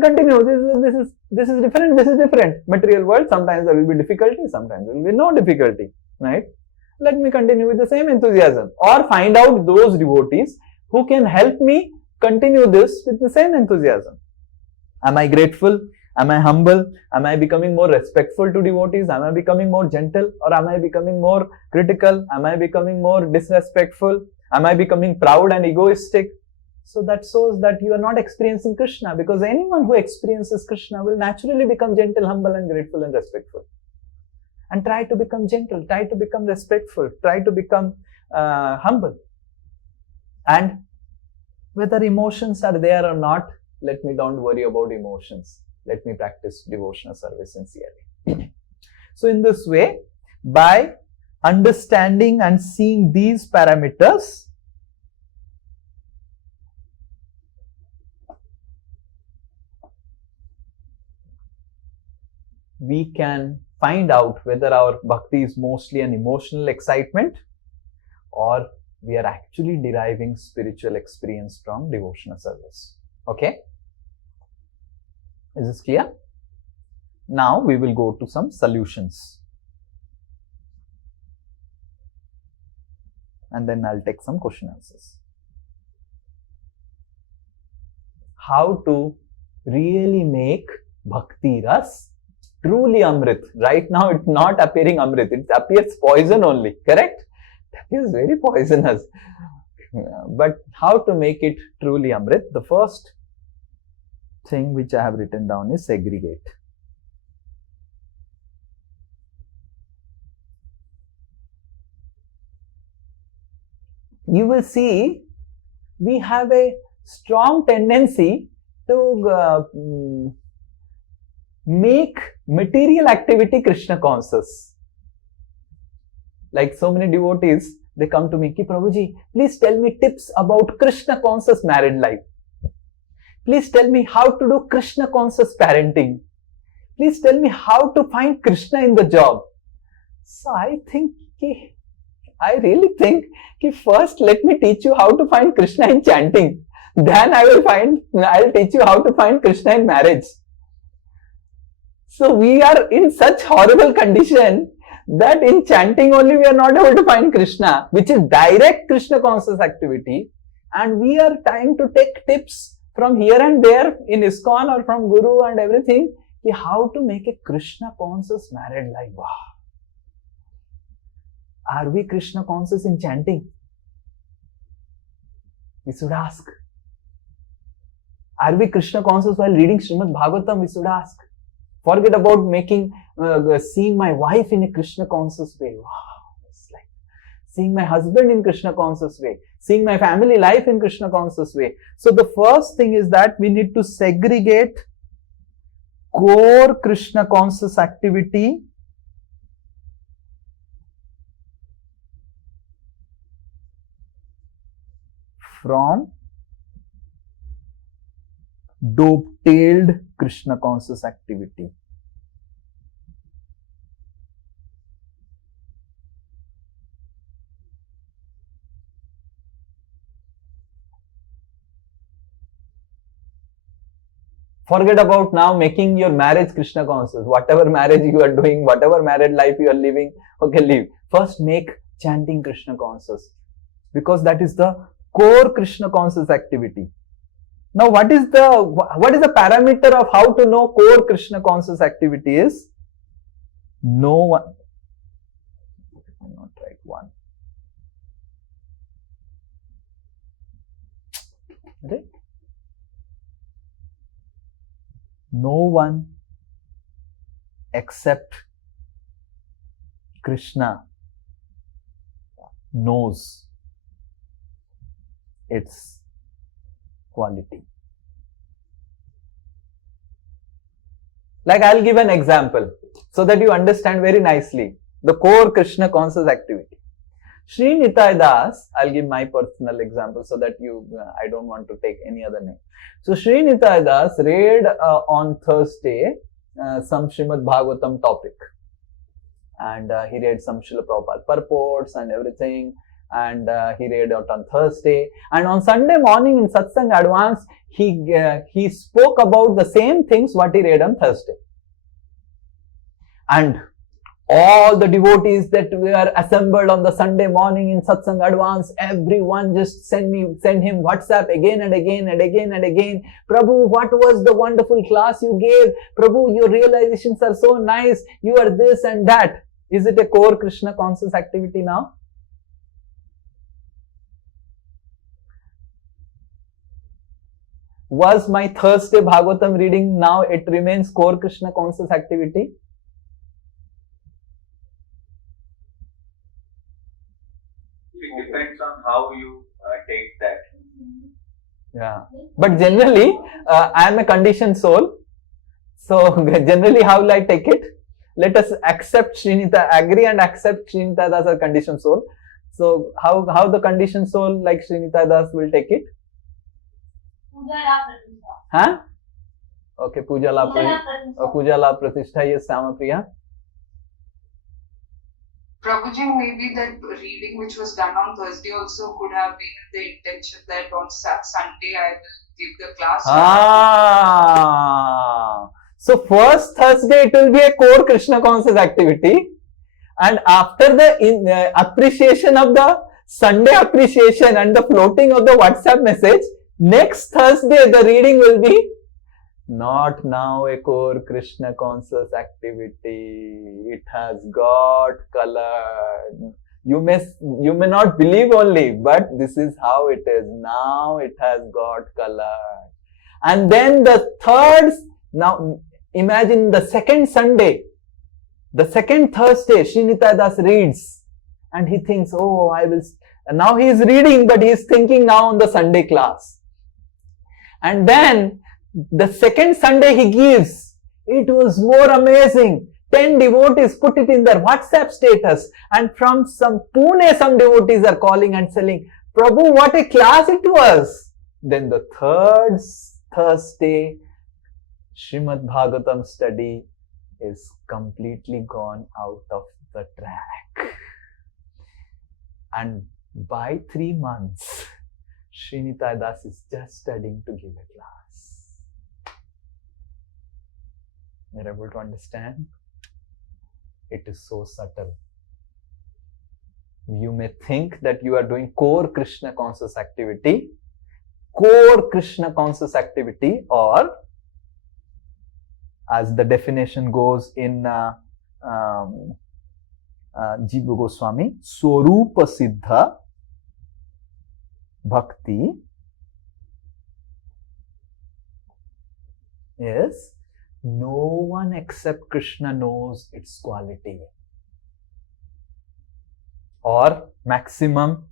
Continue. This is different. Material world, sometimes there will be difficulty, sometimes there will be no difficulty, right? Let me continue with the same enthusiasm, or find out those devotees who can help me continue this with the same enthusiasm. Am I grateful? Am I humble? Am I becoming more respectful to devotees? Am I becoming more gentle? Or am I becoming more critical? Am I becoming more disrespectful? Am I becoming proud and egoistic? So that shows that you are not experiencing Krishna, because anyone who experiences Krishna will naturally become gentle, humble and grateful and respectful. And try to become gentle, try to become respectful, try to become humble. And whether emotions are there or not, don't worry about emotions. Let me practice devotional service sincerely. So in this way, by understanding and seeing these parameters, we can find out whether our bhakti is mostly an emotional excitement or we are actually deriving spiritual experience from devotional service. Okay? Is this clear? Now we will go to some solutions. And then I'll take some question answers. How to really make bhakti ras truly Amrit. Right now it's not appearing Amrit. It appears poison only. Correct? That is very poisonous. But how to make it truly Amrit? The first thing which I have written down is segregate. You will see we have a strong tendency to make material activity Krishna conscious. Like so many devotees, they come to me, Ki Prabhuji, please tell me tips about Krishna conscious married life. Please tell me how to do Krishna conscious parenting. Please tell me how to find Krishna in the job. So I really think first let me teach you how to find Krishna in chanting. Then I'll teach you how to find Krishna in marriage. So we are in such horrible condition that in chanting only we are not able to find Krishna, which is direct Krishna conscious activity. And we are trying to take tips from here and there in ISKCON or from Guru and everything, how to make a Krishna conscious married life. Wow. Are we Krishna conscious in chanting? We should ask. Are we Krishna conscious while reading Srimad Bhagavatam? We should ask. Forget about seeing my wife in a Krishna conscious way. Wow, it's like seeing my husband in Krishna conscious way, seeing my family life in Krishna conscious way. So the first thing is that we need to segregate core Krishna conscious activity from dope-tailed Krishna conscious activity. Forget about now making your marriage Krishna conscious. Whatever marriage you are doing, whatever married life you are living, okay, live. First make chanting Krishna conscious, because that is the core Krishna conscious activity. Now, what is the parameter of how to know core Krishna conscious activity is? No one. I will not write one. Right? No one except Krishna knows its quality. Like I'll give an example so that you understand very nicely the core Krishna conscious activity. Sri Nitai Das, I'll give my personal example so that I don't want to take any other name. So Sri Nitai Das read on Thursday some Srimad Bhagavatam topic, and he read some Srila Prabhupada purports and everything, and he read out on Thursday, and on Sunday morning in Satsang Advance he spoke about the same things what he read on Thursday. And all the devotees that were assembled on the Sunday morning in Satsang Advance, everyone just send him WhatsApp again and again and again and again. Prabhu, what was the wonderful class you gave? Prabhu, your realizations are so nice. You are this and that. Is it a core Krishna conscious activity now? Was my Thursday Bhagavatam reading now it remains core Krishna conscious activity? It depends on how you take that. Yeah, but generally I am a conditioned soul, so generally how will I take it? let us accept Sri Nitai, agree and accept Sri Nitai Das as a conditioned soul. So how the conditioned soul like Sri Nitai Das will take it? Huh? Okay, Puja La Pratishtha. Yes, Samapriya. Prabhuji, maybe that reading which was done on Thursday also could have been the intention that on Sunday I will give the class. So first Thursday it will be a core Krishna conscious activity, and after the appreciation of the Sunday appreciation and the floating of the WhatsApp message, next Thursday the reading will be not now a core Krishna conscious activity. It has got color. You may not believe only, but this is how it is. Now it has got color. And then the third, now imagine the second Sunday, the second Thursday, Sri Nitai Das reads and he thinks, oh, I will, and now he is reading, but he is thinking now on the Sunday class. And then the second Sunday he gives, it was more amazing. 10 devotees put it in their WhatsApp status, and from some Pune, some devotees are calling and saying, Prabhu, what a class it was. Then the third Thursday, Srimad Bhagavatam study is completely gone out of the track. And by 3 months, Sri Nitai Das is just studying to give a class. You're able to understand? It is so subtle. You may think that you are doing core Krishna conscious activity, or as the definition goes in Jiva Goswami, Swarupa Siddha Bhakti is no one except Krishna knows its quality. Or maximum,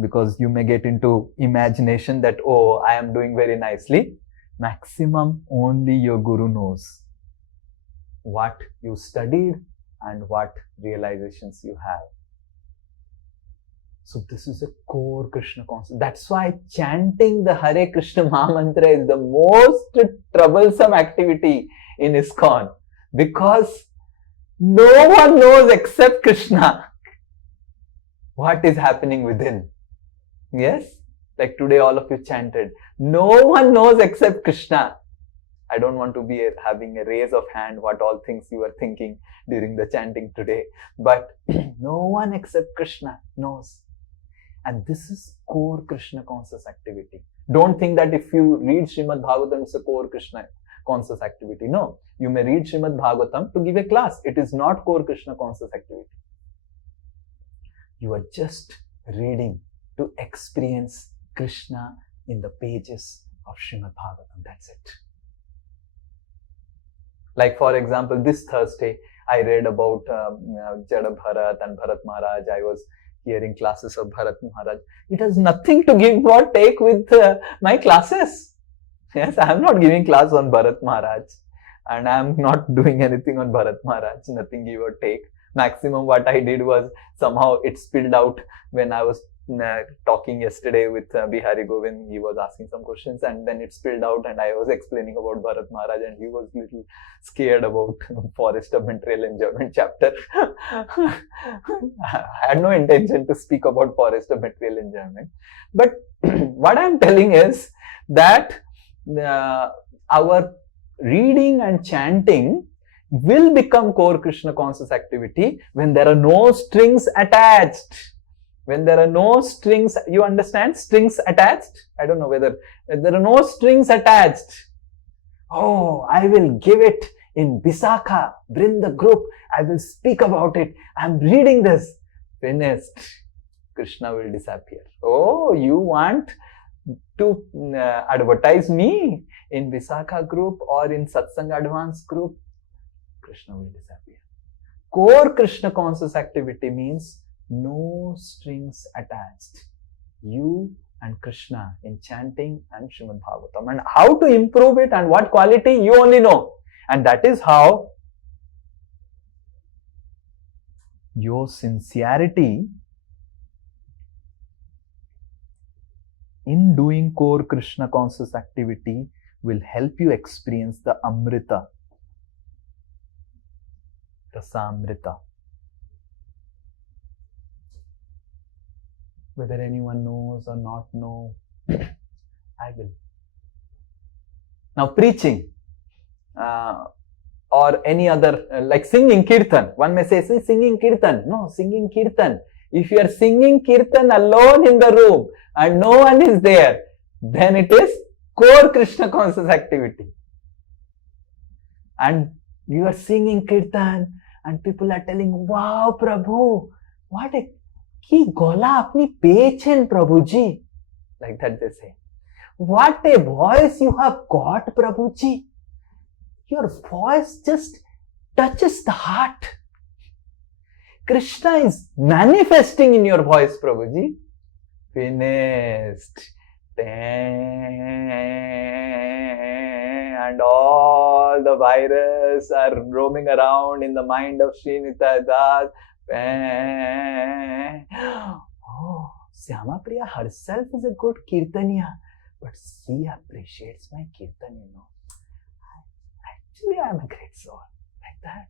because you may get into imagination that, oh, I am doing very nicely. Maximum, only your Guru knows what you studied and what realizations you have. So this is a core Krishna concept. That's why chanting the Hare Krishna Maha Mantra is the most troublesome activity in ISKCON, because no one knows except Krishna what is happening within. Yes? Like today all of you chanted. No one knows except Krishna. I don't want to be having a raise of hand what all things you were thinking during the chanting today. But no one except Krishna knows. And this is core Krishna conscious activity. Don't think that if you read Srimad Bhagavatam, it's a core Krishna conscious activity. No, you may read Srimad Bhagavatam to give a class. It is not core Krishna conscious activity. You are just reading to experience Krishna in the pages of Srimad Bhagavatam. That's it. Like for example, this Thursday, I read about Jada Bharat and Bharat Maharaj. I was hearing classes of Bharat Maharaj. It has nothing to give or take with my classes. Yes, I am not giving class on Bharat Maharaj, and I am not doing anything on Bharat Maharaj, nothing give or take. Maximum what I did was somehow it spilled out when I was talking yesterday with Bihari Govind. He was asking some questions and then it spilled out and I was explaining about Bharat Maharaj and he was a little scared about Forest of Material Enjoyment chapter. I had no intention to speak about Forest of Material Enjoyment. But what I am telling is that our reading and chanting will become core Krishna conscious activity when there are no strings attached. When there are no strings, you understand? Strings attached? I don't know whether there are no strings attached. Oh, I will give it in Visakha, Brinda group. I will speak about it. I am reading this. Finished. Krishna will disappear. Oh, you want to advertise me in Visakha group or in Satsang Advance group? Krishna will disappear. Core Krishna conscious activity means no strings attached. You and Krishna in chanting and Srimad Bhagavatam. And how to improve it and what quality, you only know. And that is how your sincerity in doing core Krishna conscious activity will help you experience the Amrita, Rasa Amrita. Whether anyone knows or not know, I will. Now preaching or any other, like singing kirtan. One may say, singing kirtan. No, singing kirtan. If you are singing kirtan alone in the room and no one is there, then it is core Krishna conscious activity. And you are singing kirtan and people are telling, wow, Prabhu, what a ki gola apni pechen, Prabhuji. Like that they say. What a voice you have got, Prabhuji. Your voice just touches the heart. Krishna is manifesting in your voice, Prabhuji. Finished. And all the virus are roaming around in the mind of Sri Nitai. Oh, Syama Priya herself is a good kirtaniya, but she appreciates my kirtan, you know. Actually, I am a great soul. Like that.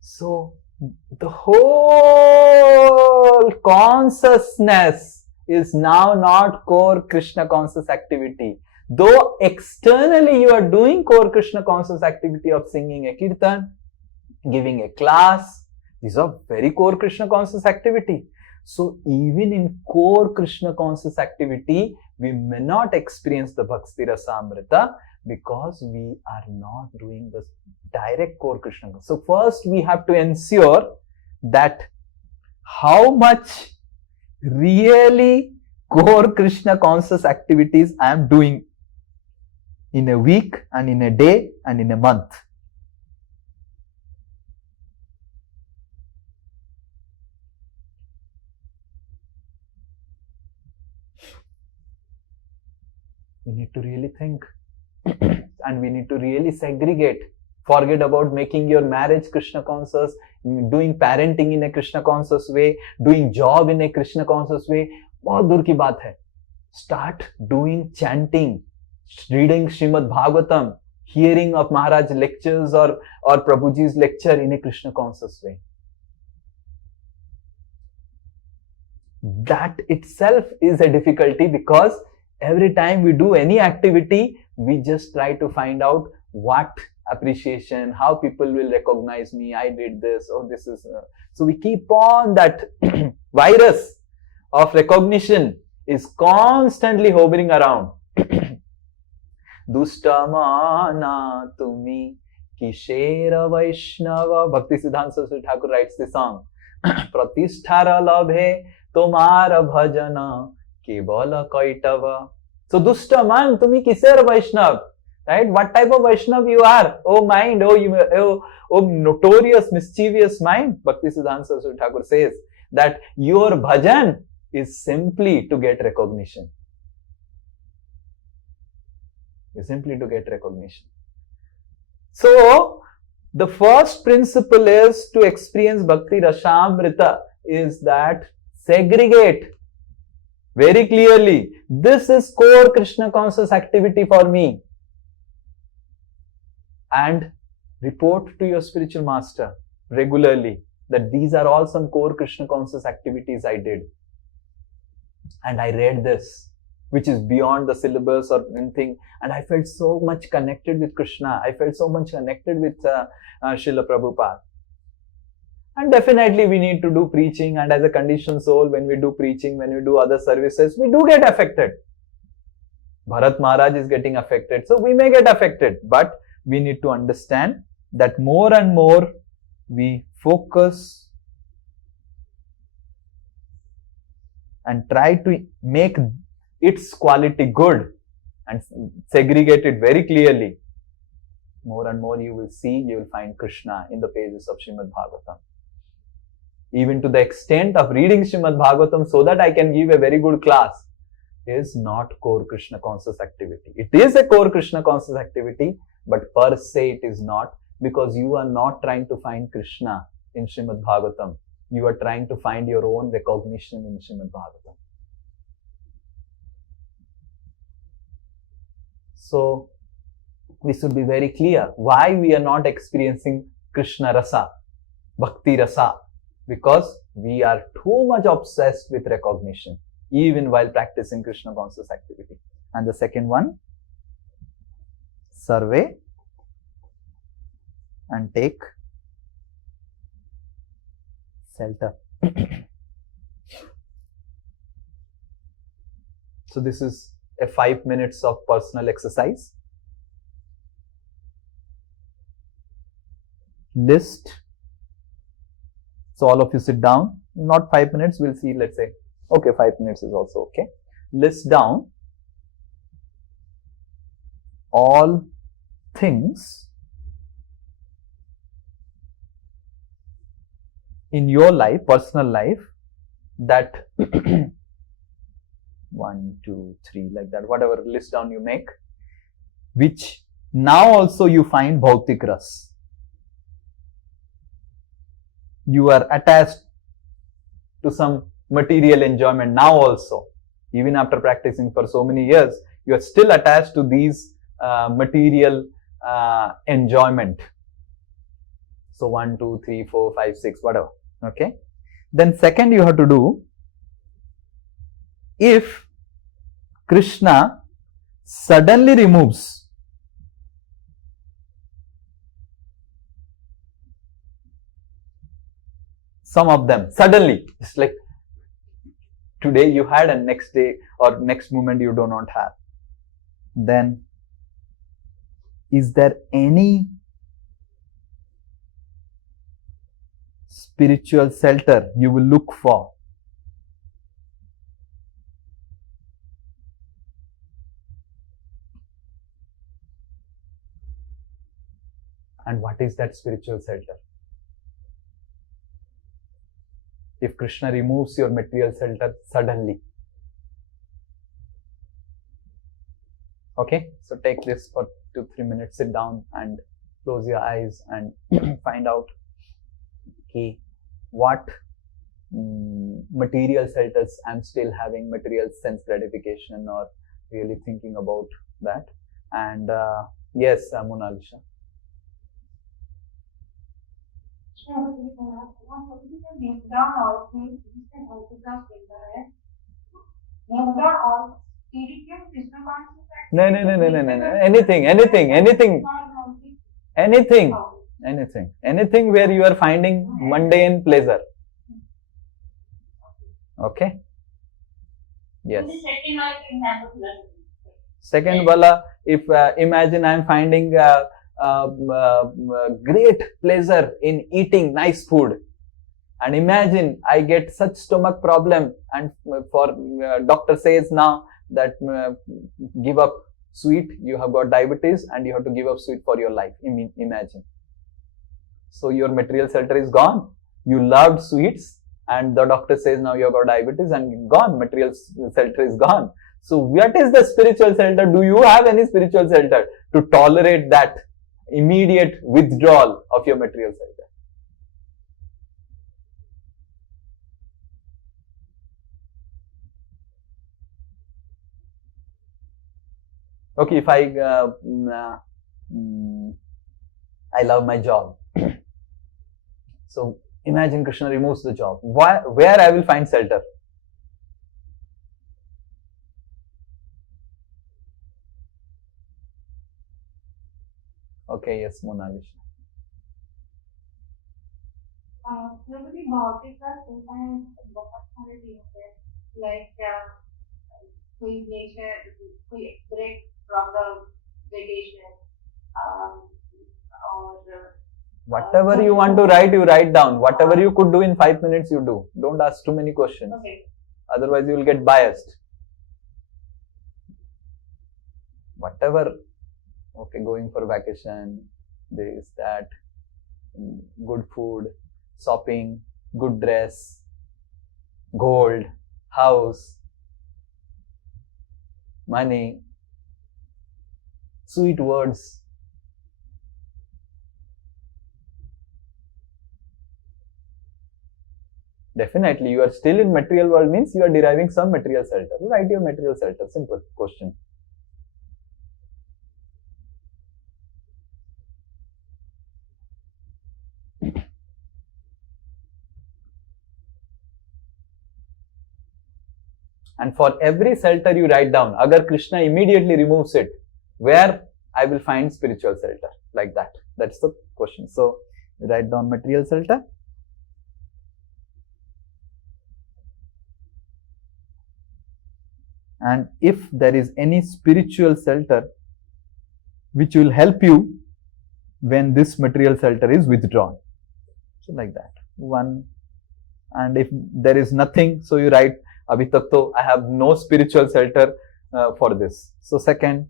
So, the whole consciousness is now not core Krishna conscious activity. Though externally you are doing core Krishna conscious activity of singing a kirtan, giving a class, these are very core Krishna conscious activity. So even in core Krishna conscious activity, we may not experience the Bhakti Rasa Amrita because we are not doing the direct core Krishna. So first we have to ensure that how much really core Krishna conscious activities I am doing in a week and in a day and in a month. We need to really think and we need to really segregate. Forget about making your marriage Krishna conscious, doing parenting in a Krishna conscious way, doing job in a Krishna conscious way. बहुत दूर की बात है. Start doing chanting, reading Srimad Bhagavatam, hearing of Maharaj lectures or Prabhuji's lecture in a Krishna conscious way. That itself is a difficulty because every time we do any activity, we just try to find out what appreciation, how people will recognize me, I did this, oh this is... So we keep on that virus of recognition is constantly hovering around. Dustamana tumi kishera Vaishnava. Bhakti Siddhanta Sastri Thakur writes this song. Pratisthara labhe tomara bhajana kevala kaitava. So Dustaman tumi kisera Vaishnav. Right? What type of Vaishnav you are? Oh mind, oh notorious, mischievous mind. Bhakti Siddhanta Sastri Thakur says that your bhajan is simply to get recognition. Is simply to get recognition. So, the first principle is to experience Bhakti Rasamrita is that segregate very clearly. This is core Krishna conscious activity for me. And report to your spiritual master regularly that these are all some core Krishna conscious activities I did. And I read this, which is beyond the syllabus or anything. And I felt so much connected with Krishna. I felt so much connected with Srila Prabhupada. And definitely we need to do preaching. And as a conditioned soul, when we do preaching, when we do other services, we do get affected. Bharat Maharaj is getting affected. So we may get affected. But we need to understand that more and more we focus and try to make its quality good and segregate it very clearly. More and more you will see, you will find Krishna in the pages of Srimad Bhagavatam. Even to the extent of reading Srimad Bhagavatam so that I can give a very good class. is not core Krishna conscious activity. It is a core Krishna conscious activity, but per se it is not, because you are not trying to find Krishna in Srimad Bhagavatam. You are trying to find your own recognition in Srimad Bhagavatam. So, we should be very clear why we are not experiencing Krishna Rasa, Bhakti Rasa, because we are too much obsessed with recognition, even while practicing Krishna conscious activity. And the second one, survey and take shelter. So this is a 5 minutes of personal exercise. List. So all of you sit down, not 5 minutes, we'll see, let's say, okay, 5 minutes is also okay. List down all things in your life, personal life, that 1, 2, 3, like that, whatever list down you make, which now also you find bhautik ras. You are attached to some material enjoyment now also. Even after practicing for so many years, you are still attached to these material enjoyment. So 1, 2, 3, 4, 5, 6, whatever. Okay. Then second you have to do, if Krishna suddenly removes some of them, suddenly, it's like today you had and next day or next moment you do not have, then is there any spiritual shelter you will look for? And what is that spiritual shelter? If Krishna removes your material shelter suddenly. Okay, so take this for 2-3 minutes, sit down and close your eyes and find out what material shelters I'm still having, material sense gratification, or really thinking about that. And yes, Monalisha. No. Anything where you are finding mundane pleasure. Okay. Yes. Second wala, if imagine I am finding great pleasure in eating nice food, and imagine I get such stomach problem, and for doctor says now that give up sweet, you have got diabetes and you have to give up sweet for your life. Imagine. So your material shelter is gone. You loved sweets and the doctor says now you have got diabetes and gone. Material shelter is gone. So what is the spiritual shelter? Do you have any spiritual shelter to tolerate that immediate withdrawal of your material shelter? Okay, if I love my job. So imagine Krishna removes the job. Where I will find shelter? Okay, yes, Monalisha. Like break from the vacation, or whatever you want to write, you write down. Whatever you could do in 5 minutes, you do. Don't ask too many questions. Okay. Otherwise, you will get biased. Whatever. Okay, going for vacation, this, that, good food, shopping, good dress, gold, house. money, sweet words. Definitely, you are still in material world means you are deriving some material shelter. Write your material shelter. Simple question. And for every shelter you write down, agar Krishna immediately removes it, where I will find spiritual shelter? Like that. That's the question. So, write down material shelter. And if there is any spiritual shelter which will help you when this material shelter is withdrawn. So like that. One. And if there is nothing, so you write, Abhi tak to I have no spiritual shelter for this. So second,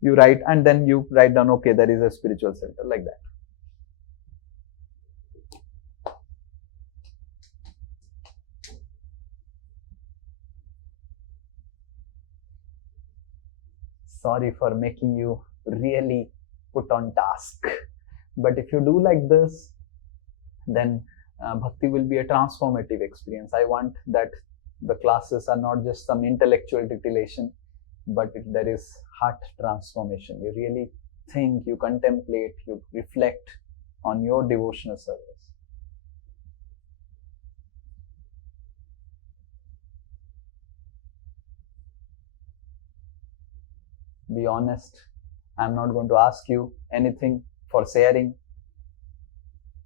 you write and then you write down, okay, there is a spiritual shelter, like that. Sorry for making you really put on task. But if you do like this, then Bhakti will be a transformative experience. I want that the classes are not just some intellectual titillation, but there is heart transformation. You really think, you contemplate, you reflect on your devotional service. Be honest. I'm not going to ask you anything for sharing.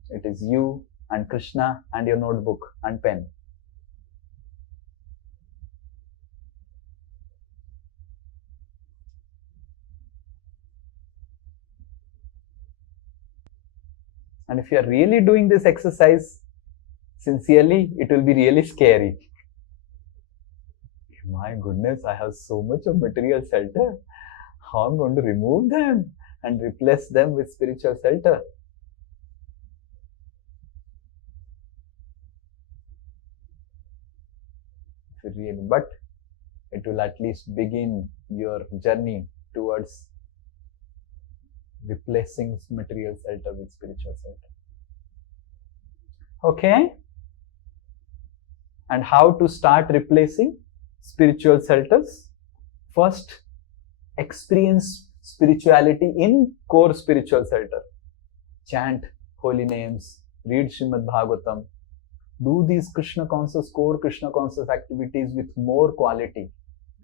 It is you and Krishna and your notebook and pen. And if you are really doing this exercise sincerely, it will be really scary. My goodness, I have so much of material shelter. How I'm going to remove them and replace them with spiritual shelter? Really, but it will at least begin your journey towards replacing material shelter with spiritual shelter. Okay? And how to start replacing spiritual shelters? First, experience spirituality in core spiritual shelter. Chant holy names, read Srimad Bhagavatam, do these Krishna conscious, core Krishna conscious activities with more quality,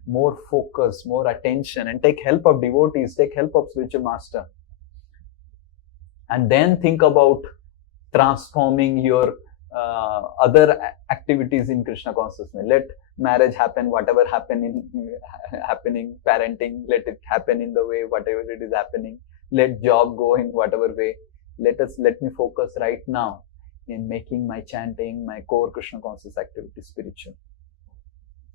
more focus, more attention, and take help of devotees, take help of spiritual master. And then think about transforming your other activities in Krishna consciousness. Let marriage happen, whatever happening, parenting, let it happen in the way, whatever it is happening. Let job go in whatever way. Let me focus right now in making my chanting, my core Krishna conscious activity spiritual.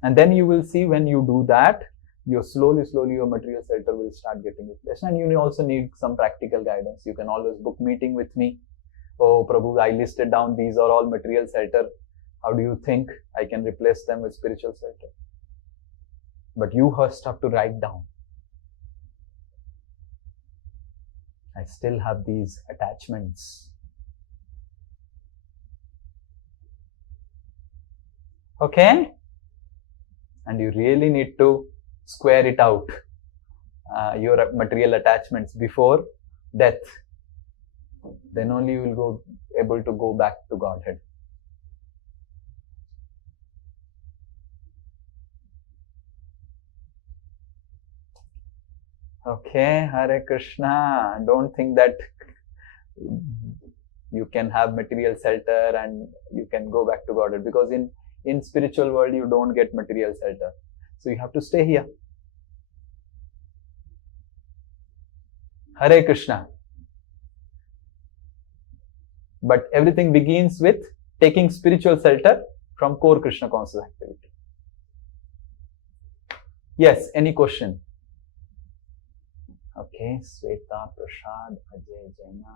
And then you will see when you do that, your slowly your material shelter will start getting replaced. And you also need some practical guidance. You can always book meeting with me. Oh, Prabhu, I listed down these are all material shelter. How do you think I can replace them with spiritual shelter? But you first have to write down. I still have these attachments. Okay? And you really need to square it out, your material attachments before death. Then only you will able to go back to Godhead. Okay, Hare Krishna. Don't think that you can have material shelter and you can go back to Godhead, because in spiritual world you don't get material shelter. So you have to stay here. Hare Krishna. But everything begins with taking spiritual shelter from core Krishna conscious activity. Yes, any question? Okay, Sweta, Prashad, Ajay, Jaina,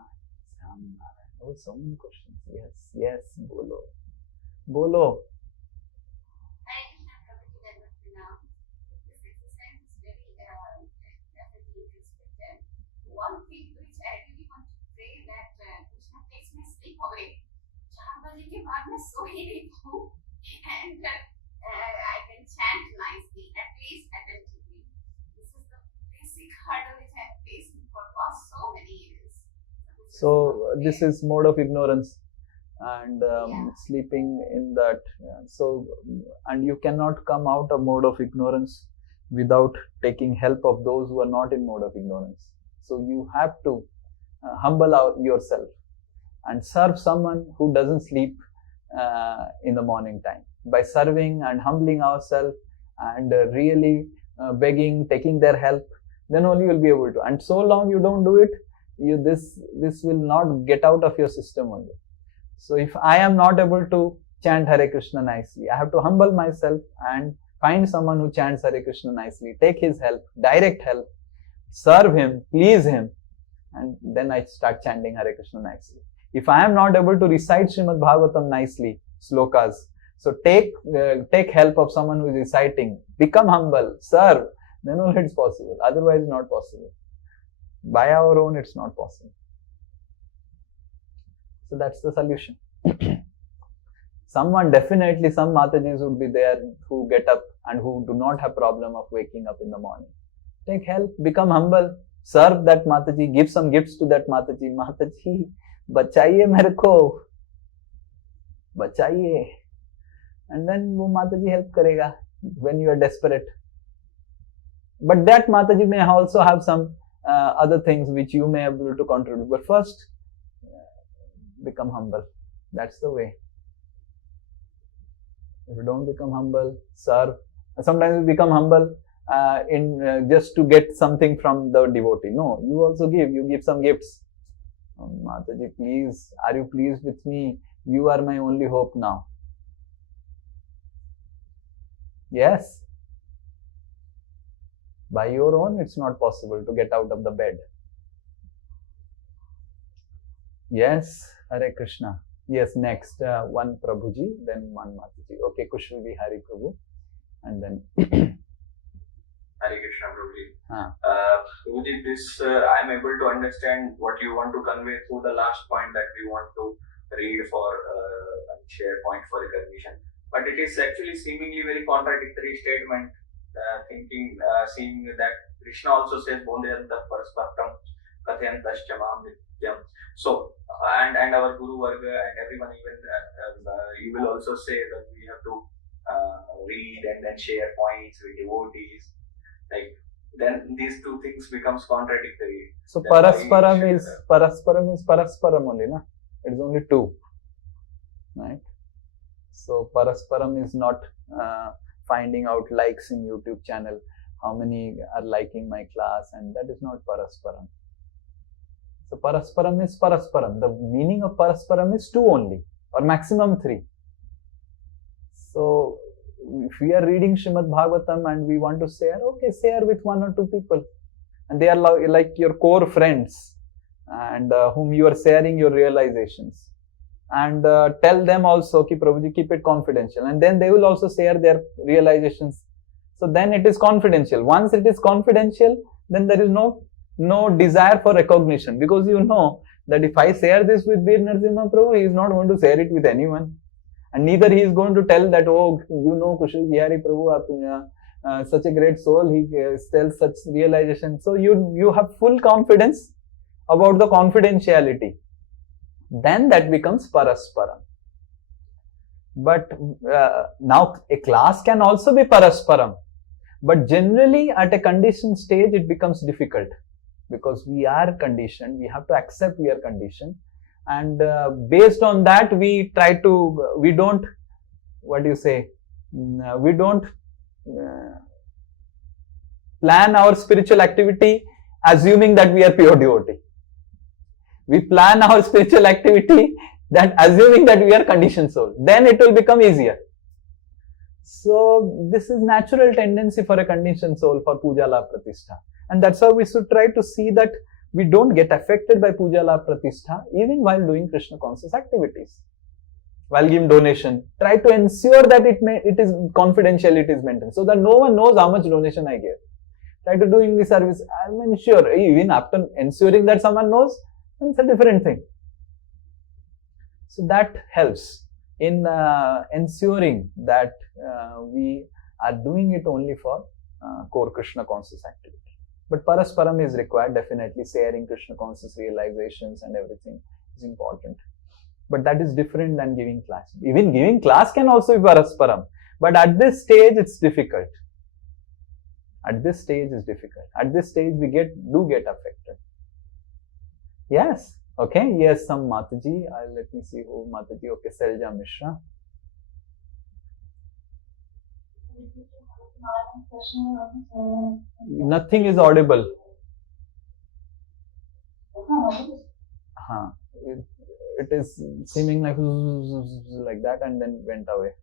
Sam, Narayan. Oh, so many questions. Yes, Bolo. Bolo. This exercise is very जी के बाद मैं सो ही नहीं पाऊँ and I can chant nicely, at least attentively. This is the basic hurdle which I have faced for past so many years. So this is mode of ignorance, and sleeping in that. So, and you cannot come out of mode of ignorance without taking help of those who are not in mode of ignorance. So you have to humble out yourself and serve someone who doesn't sleep in the morning time. By serving and humbling ourselves and really begging, taking their help, then only you'll be able to. And so long you don't do it, this will not get out of your system only. So if I am not able to chant Hare Krishna nicely, I have to humble myself and find someone who chants Hare Krishna nicely, take his help, direct help, serve him, please him, and then I start chanting Hare Krishna nicely. If I am not able to recite Srimad Bhagavatam nicely, slokas, so take help of someone who is reciting, become humble, serve, then only it's possible. Otherwise, not possible. By our own, it's not possible. So that's the solution. Someone, definitely some Matajis would be there who get up and who do not have problem of waking up in the morning. Take help, become humble, serve that Mataji, give some gifts to that Mataji. Mataji, bachaiye mere ko, bachaiye. And then wo Mataji help karega when you are desperate. But that Mataji may also have some other things which you may be able to contribute. But first, become humble. That's the way. If you don't become humble, serve. Sometimes you become humble just to get something from the devotee. No, you also give. You give some gifts. Oh, Mataji, please, are you pleased with me? You are my only hope now. Yes. By your own, it's not possible to get out of the bed. Yes, Hare Krishna. Yes, next, one Prabhuji, then one Mataji. Okay, Kushal Vihari Prabhu. And then Hare Krishna Prabhuji. Prabhuji, this I am able to understand what you want to convey through the last point that we want to read for share point for recognition. But it is actually seemingly very contradictory statement. Seeing that Krishna also says Bondeyanta Paraspatam Kathayantascha Mam Nityam. So and our Guru Varga and everyone, even you will also say that we have to read and then share points with devotees. Like then these two things becomes contradictory. So Parasparam is Parasparam only, na? It is only two, right? So Parasparam is not finding out likes in YouTube channel, how many are liking my class, and that is not Parasparam. So Parasparam is Parasparam. The meaning of Parasparam is two only, or maximum three. So if we are reading Srimad Bhagavatam and we want to share, okay, share with one or two people, and they are like your core friends, and whom you are sharing your realizations. And tell them also, ki Prabhuji, keep it confidential, and then they will also share their realizations. So then it is confidential. Once it is confidential, then there is no desire for recognition, because you know that if I share this with Bir Narasimha Prabhu, he is not going to share it with anyone, and neither he is going to tell that, oh, you know, Kushal Bihari Prabhu, such a great soul, he tells such realization. So you have full confidence about the confidentiality. Then that becomes Parasparam. But now a class can also be Parasparam. But generally at a conditioned stage it becomes difficult, because we are conditioned, we have to accept we are conditioned, and based on that we don't plan our spiritual activity assuming that we are pure devotee. We plan our spiritual activity that assuming that we are conditioned soul. Then it will become easier. So this is natural tendency for a conditioned soul for Puja La Pratishtha. And that's how we should try to see that we don't get affected by Puja La Pratishtha even while doing Krishna conscious activities. While giving donation, try to ensure that it is confidentiality is maintained, so that no one knows how much donation I gave. Try to doing the service. I'm sure even after ensuring that someone knows, it's a different thing. So that helps. in ensuring that we are doing it only for core Krishna conscious activity. But parasparam is required, definitely sharing Krishna conscious realizations and everything is important. But that is different than giving class. Even giving class can also be parasparam. But at this stage, it's difficult. At this stage, it's difficult. At this stage, we do get affected. Yes. Okay. Yes, some Mataji. Let me see who Mataji. Okay, Selja Mishra. Nothing is audible. It is seeming like that and then went away.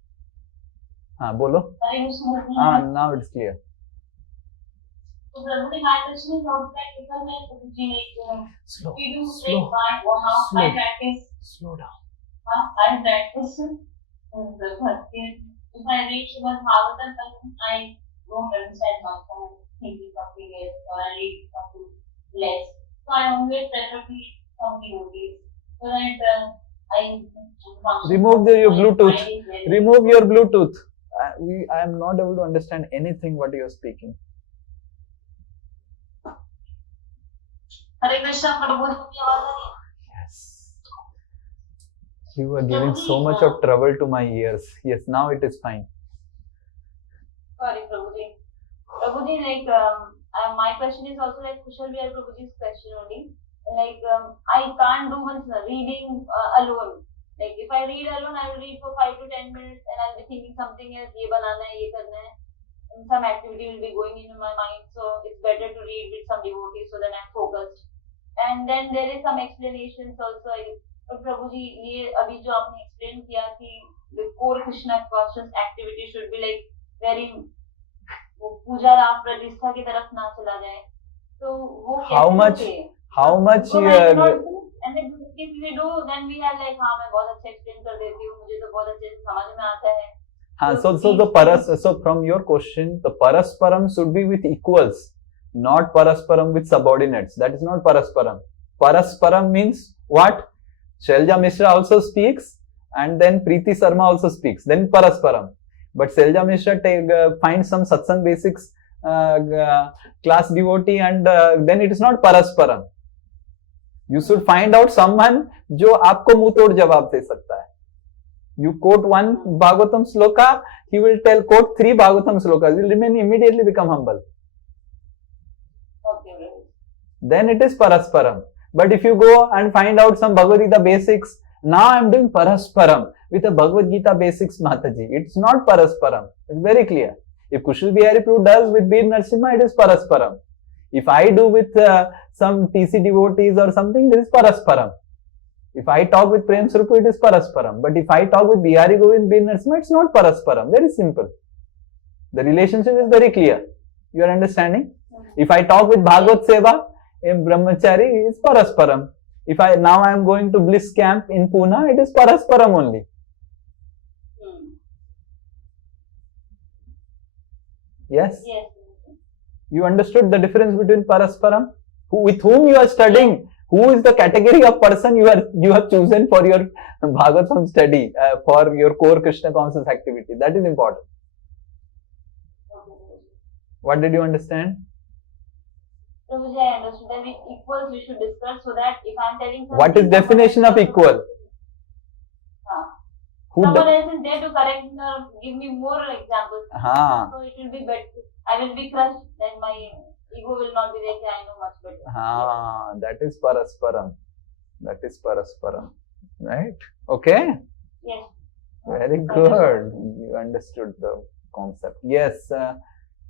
Bolo. Now it's clear. My question is not that because slow down. I practice the Bhakti. If I read Srimad Bhagavatam, I don't understand much. I'm thinking something else or I read something less. So I always prefer to read something devotees. So that I remove your Bluetooth. Remove your Bluetooth. I am not able to understand anything what you are speaking. Hare Krishna, Prabhu. Yes. You are giving so much of trouble to my ears. Yes, now it is fine. Sorry, Prabhuji. Prabhuji, like, my question is also like Kushal Vihar Prabhuji's question only. Like, I can't do one reading alone. Like, if I read alone, I will read for 5 to 10 minutes and I'll be thinking something else, ye banana hai, ye karna hai. And some activity will be going into my mind. So, it's better to read with some devotees so that I'm focused. And then there is some explanations also. Prabhuji, ये अभी जो आपने explain किया कि the core Krishna conscious activity should be like very पूजा राम प्रतिष्ठा की तरफ ना चला जाए. So वो how much and if we do, then we have like हाँ मैं बहुत अच्छे explain कर देती हूँ, मुझे तो बहुत अच्छे से समझ में आता है. So from your question, the parasparam should be with equals, not parasparam with subordinates. That is not parasparam. Parasparam means what? Shelja Mishra also speaks and then Preeti Sarma also speaks. Then parasparam. But Shelja Mishra finds some satsang basics class devotee and then it is not parasparam. You should find out someone जो आपको मुंह तोड़ जवाब दे सकता है. You quote one Bhagavatam sloka, he will quote 3 Bhagavatam slokas. You will immediately become humble. Okay. Then it is parasparam. But if you go and find out some Bhagavad Gita basics, now I am doing parasparam with a Bhagavad Gita basics Mataji. It's not parasparam. It's very clear. If Kushal Bihari Prabhu does with Bir Narasimha, it is parasparam. If I do with some TC devotees or something, it is parasparam. If I talk with Prem Sarupa, it is parasparam. But if I talk with Bihari Govind Bir Narasimha, it's not parasparam. Very simple. The relationship is very clear. You are understanding? If I talk with Bhagavad Seva, in Brahmachari, is parasparam. If I am going to Bliss camp in Pune, it is parasparam only. Yes? Yes. You understood the difference between parasparam? With whom you are studying? Who is the category of person you have chosen for your Bhagavatam study, for your core Krishna conscious activity? That is important. What did you understand? So, I understood that with equals we should discuss so that if I am telling something... What is definition of equal? Someone else is there to correct or give me more examples. So it will be better. I will be crushed, then my ego will not be there. I know much better. That is parasparam. That is parasparam. Right? Okay? Yes. Very good. You understood the concept. Yes.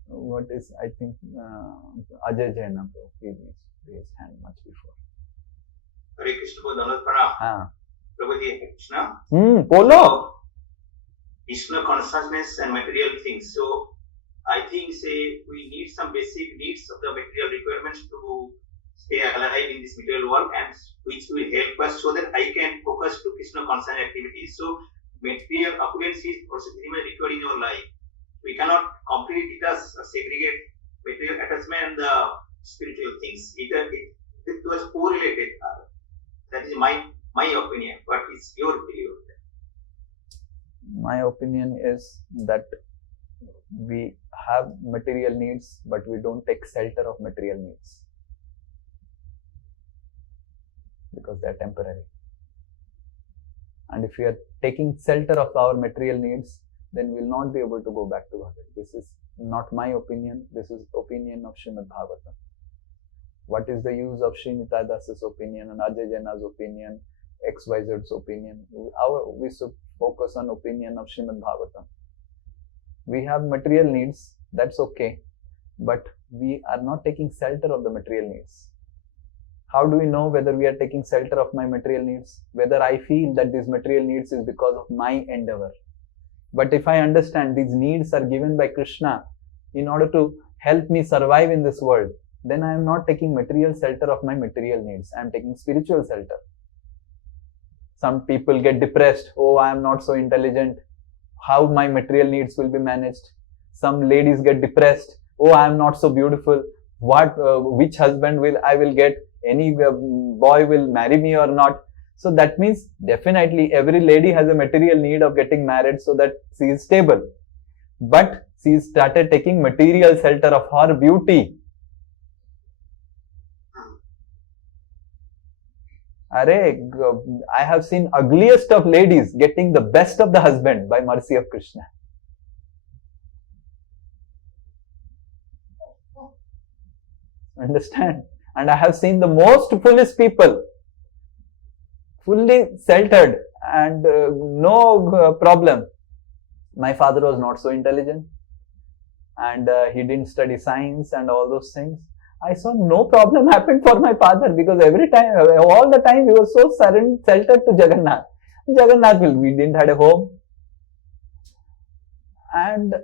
What is, I think, Ajay Jaina, he raised hand much before. Hare Krishna, Dhanush Pranam. Prabhuji, Krishna. Polo. Krishna consciousness and material things. So, I think, we need some basic needs of the material requirements to stay alive in this material world, and which will help us so that I can focus to Krishna conscious activities. So, material occurrence is also very much required in your life. We cannot completely detach or segregate material attachment and the spiritual things. It was correlated. That is my opinion, but it's your view. My opinion is that we have material needs, but we don't take shelter of material needs because they are temporary. And if we are taking shelter of our material needs, then we will not be able to go back to God. This is not my opinion. This is opinion of Srimad Bhagavatam. What is the use of Sri Nitai Das's opinion and Ajay Jaina's opinion, XYZ's opinion? We should focus on opinion of Srimad Bhagavatam. We have material needs, that's okay, but we are not taking shelter of the material needs. How do we know whether we are taking shelter of my material needs? Whether I feel that these material needs is because of my endeavor. But if I understand these needs are given by Krishna in order to help me survive in this world, then I am not taking material shelter of my material needs. I am taking spiritual shelter. Some people get depressed. Oh, I am not so intelligent. How my material needs will be managed? Some ladies get depressed. Oh, I am not so beautiful. Which husband I will get? Any boy will marry me or not? So that means definitely every lady has a material need of getting married so that she is stable. But she started taking material shelter of her beauty. I have seen ugliest of ladies getting the best of the husband by mercy of Krishna. Understand? And I have seen the most foolish people fully sheltered and no problem. My father was not so intelligent and he didn't study science and all those things. I saw no problem happened for my father because all the time he was so sheltered to Jagannath. We didn't have a home. And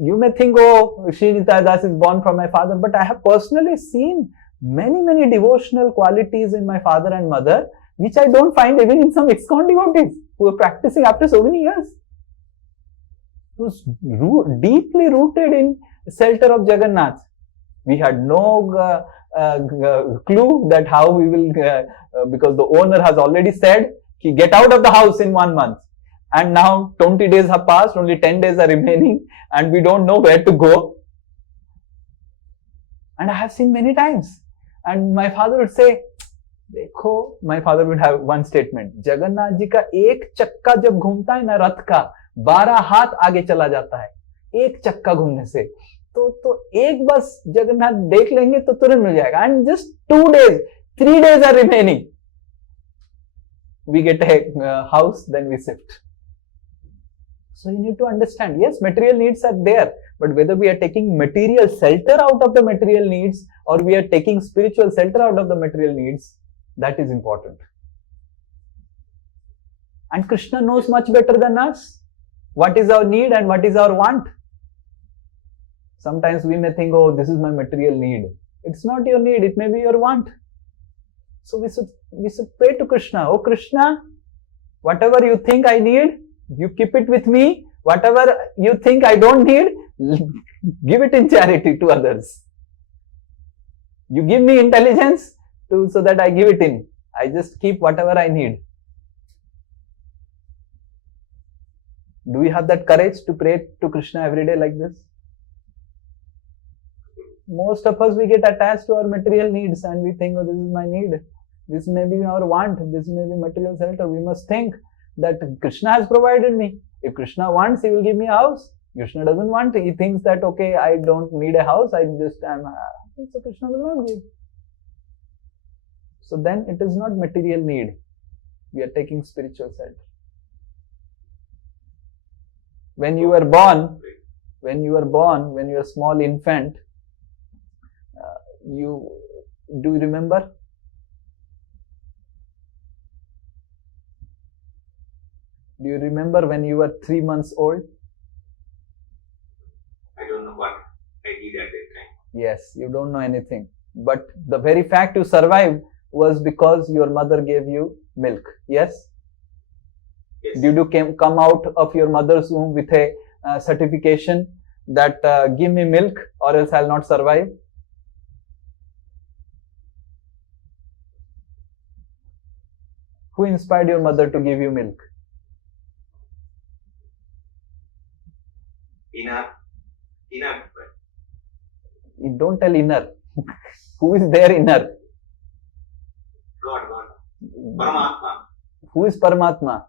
you may think, oh, Sri Nitai Das is born from my father, but I have personally seen many devotional qualities in my father and mother, which I don't find even in some ISKCON devotees who are practicing after so many years. It was deeply rooted in shelter of Jagannath. We had no clue that how we will, because the owner has already said, get out of the house in 1 month. And now 20 days have passed, only 10 days are remaining and we don't know where to go. And I have seen many times. And my father would say, देखो, my father would have one statement, Jagannath ji का एक चक्का जब घूमता है ना रथ का 12 हाथ आगे चला जाता है एक चक्का घूमने से तो एक बस जगन्नाथ देख लेंगे तो तुरंत मिल जाएगा. And just 2 days, 3 days are remaining. We get a house, then we shift. So you need to understand, yes, material needs are there, but whether we are taking material shelter out of the material needs or we are taking spiritual shelter out of the material needs, that is important. And Krishna knows much better than us what is our need and what is our want. Sometimes we may think, oh, this is my material need. It's not your need, it may be your want. So we should pray to Krishna. Oh Krishna, whatever you think I need, you keep it with me. Whatever you think I don't need, give it in charity to others. You give me intelligence so that I give it in. I just keep whatever I need. Do we have that courage to pray to Krishna every day like this? Most of us, we get attached to our material needs and we think, oh, this is my need. This may be our want. This may be material shelter. We must think that Krishna has provided me. If Krishna wants, he will give me a house. Krishna doesn't want. He thinks that, okay, I don't need a house. I just am. So Krishna will not give. So then it is not material need. We are taking spiritual shelter. When you were born, when you are a small infant, do you remember? Do you remember when you were 3 months old? I don't know what I did at that time. Yes, you don't know anything. But the very fact you survived was because your mother gave you milk. Yes? Yes. Did you come out of your mother's womb with a certification that give me milk or else I'll not survive? Who inspired your mother to give you milk? Inner. You don't tell inner. Who is there inner? God. Paramatma. Who is Paramatma?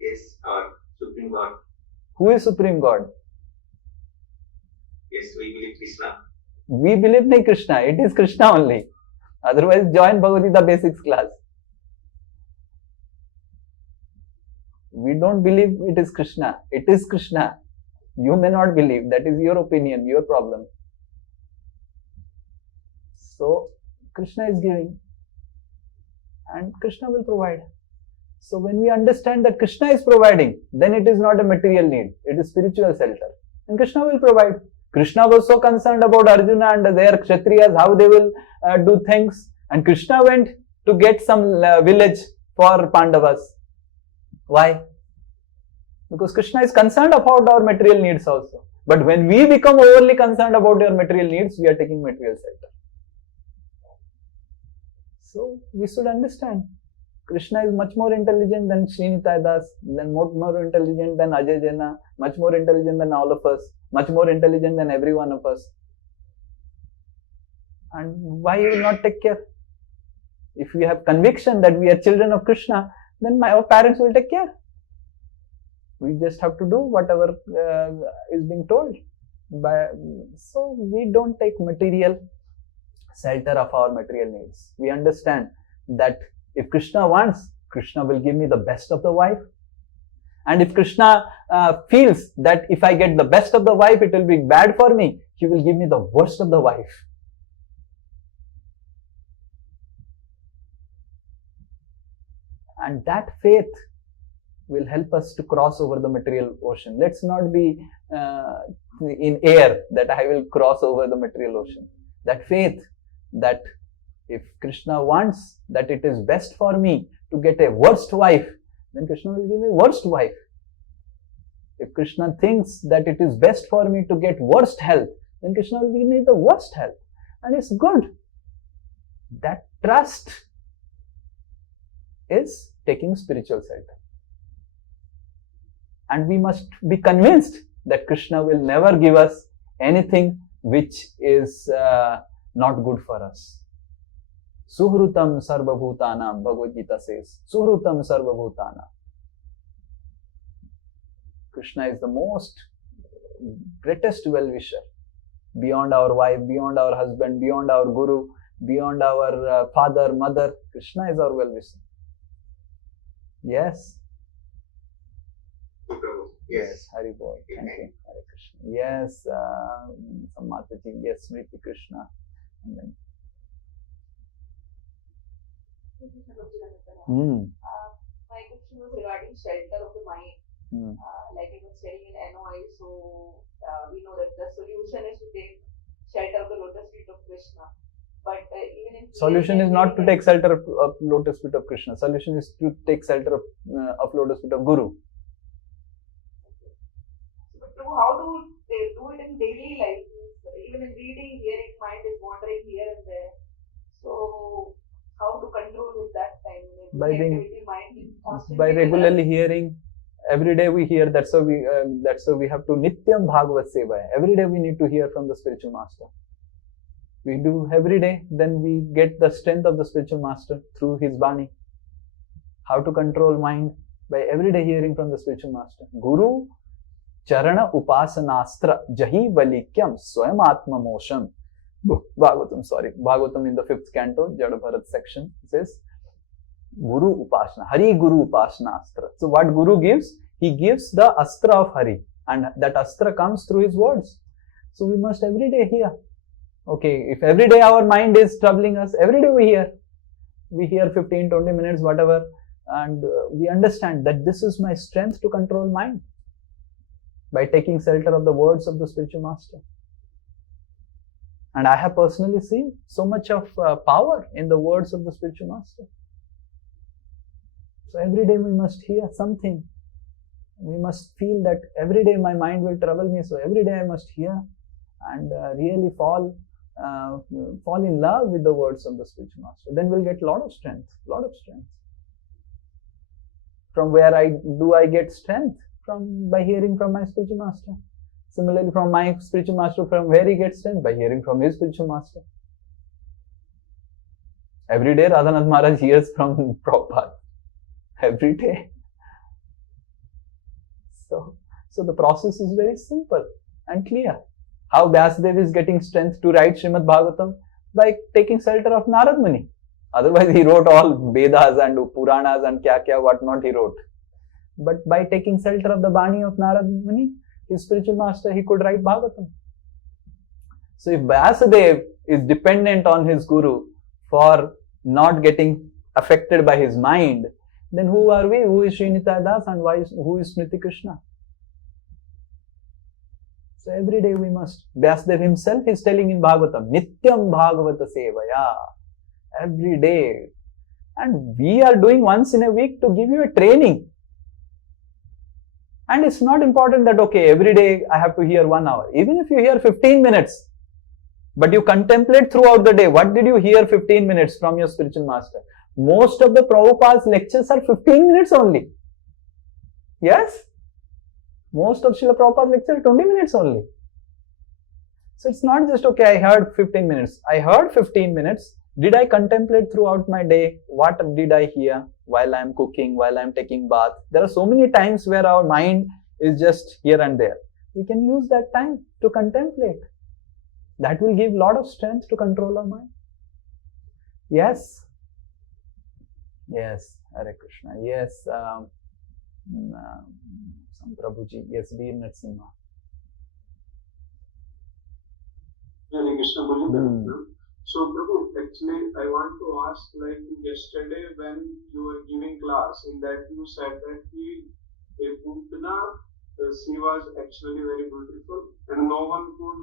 Yes, our Supreme God. Who is Supreme God? Yes, we believe Krishna. We believe in Krishna. It is Krishna only. Otherwise, join Bhagavad Gita basics class. We don't believe it is Krishna. It is Krishna. You may not believe. That is your opinion, your problem. So, Krishna is giving. And Krishna will provide. So, when we understand that Krishna is providing, then it is not a material need. It is spiritual shelter. And Krishna will provide. Krishna was so concerned about Arjuna and their Kshatriyas, how they will do things. And Krishna went to get some village for Pandavas. Why? Because Krishna is concerned about our material needs also. But when we become overly concerned about our material needs, we are taking material shelter. So, we should understand. Krishna is much more intelligent than Sri Nitai Das, then more intelligent than Ajay Jena, much more intelligent than all of us, much more intelligent than every one of us. And why you will not take care? If we have conviction that we are children of Krishna, then our parents will take care. We just have to do whatever is being told. So we don't take material shelter of our material needs. We understand that if Krishna wants, Krishna will give me the best of the wife. And if Krishna feels that if I get the best of the wife, it will be bad for me, he will give me the worst of the wife. And that faith will help us to cross over the material ocean. Let's not be in air that I will cross over the material ocean. That faith that if Krishna wants that it is best for me to get a worst wife, then Krishna will give me worst wife. If Krishna thinks that it is best for me to get worst health, then Krishna will give me the worst health. And it's good. That trust is taking spiritual shelter. And we must be convinced that Krishna will never give us anything which is not good for us. Suhrutam sarvabhutanam, Bhagavad Gita says. Suhrutam sarvabhutanam. Krishna is the most greatest well-wisher. Beyond our wife, beyond our husband, beyond our guru, beyond our father, mother. Krishna is our well-wisher. Yes. Yes, Hari Bol. Thank you. Hare Krishna. Yes, Sammataji. Yes, Smriti Krishna. And then. My question was regarding shelter of the mind. Like it was telling in NOI, so we know that the solution is to take shelter of the lotus feet of Krishna. But even in solution is not to take shelter of lotus feet of Krishna. Solution is to take shelter of lotus feet of Guru. How do they do it in daily life? Even in reading, hearing, mind is wandering here and there. So, how to control with that time? By regularly hearing. Every day we hear. That's why we have to Nityam Bhagavad Seva. Every day we need to hear from the spiritual master. We do every day. Then we get the strength of the spiritual master through his Bani. How to control mind? By every day hearing from the spiritual master. Guru Charana Upasanastra Jahi Valikyam Swayam Atma Mosham. Bhagavatam in the 5th canto, Jada Bharat section says Guru Upasana, Hari Guru Upasana Astra. So what Guru gives? He gives the Astra of Hari, and that Astra comes through his words. So we must every day hear. Okay, if every day our mind is troubling us, every day we hear. We hear 15, 20 minutes, whatever, and we understand that this is my strength to control mind. By taking shelter of the words of the spiritual master. And I have personally seen so much of power in the words of the spiritual master. So every day we must hear something. We must feel that every day my mind will trouble me. So every day I must hear and really fall in love with the words of the spiritual master. Then we'll get a lot of strength. From where I get strength? By hearing from my spiritual master. Similarly, from my spiritual master, from where he gets strength? By hearing from his spiritual master. Every day Radhanath Maharaj hears from Prabhupada. Every day. So the process is very simple and clear. How Vyasadeva is getting strength to write Srimad Bhagavatam? By taking shelter of Narad Muni. Otherwise he wrote all Vedas and Puranas and kya what not he wrote. But by taking shelter of the Bani of Narad Muni, his spiritual master, he could write Bhagavatam. So if Vyasadeva is dependent on his guru for not getting affected by his mind, then who are we? Who is Sri Nitai Das and who is Smriti Krishna? So every day we must. Vyasadeva himself is telling in Bhagavatam, Nityam Bhagavata Sevaya. Every day. And we are doing once in a week to give you a training. And it's not important that, okay, every day I have to hear 1 hour. Even if you hear 15 minutes, but you contemplate throughout the day, what did you hear 15 minutes from your spiritual master? Most of the Prabhupada's lectures are 15 minutes only. Yes? Most of Srila Prabhupada's lectures are 20 minutes only. So it's not just, okay, I heard 15 minutes. I heard 15 minutes. Did I contemplate throughout my day? What did I hear while I am cooking, while I am taking bath? There are so many times where our mind is just here and there. We can use that time to contemplate. That will give a lot of strength to control our mind. Yes? Yes, Hare Krishna. Yes, some Prabhuji. Yes, Veer Narasimha. Hare Krishna, So, Prabhu, actually, I want to ask, like yesterday when you were giving class, in that you said that Putana, she was actually very beautiful, and no one could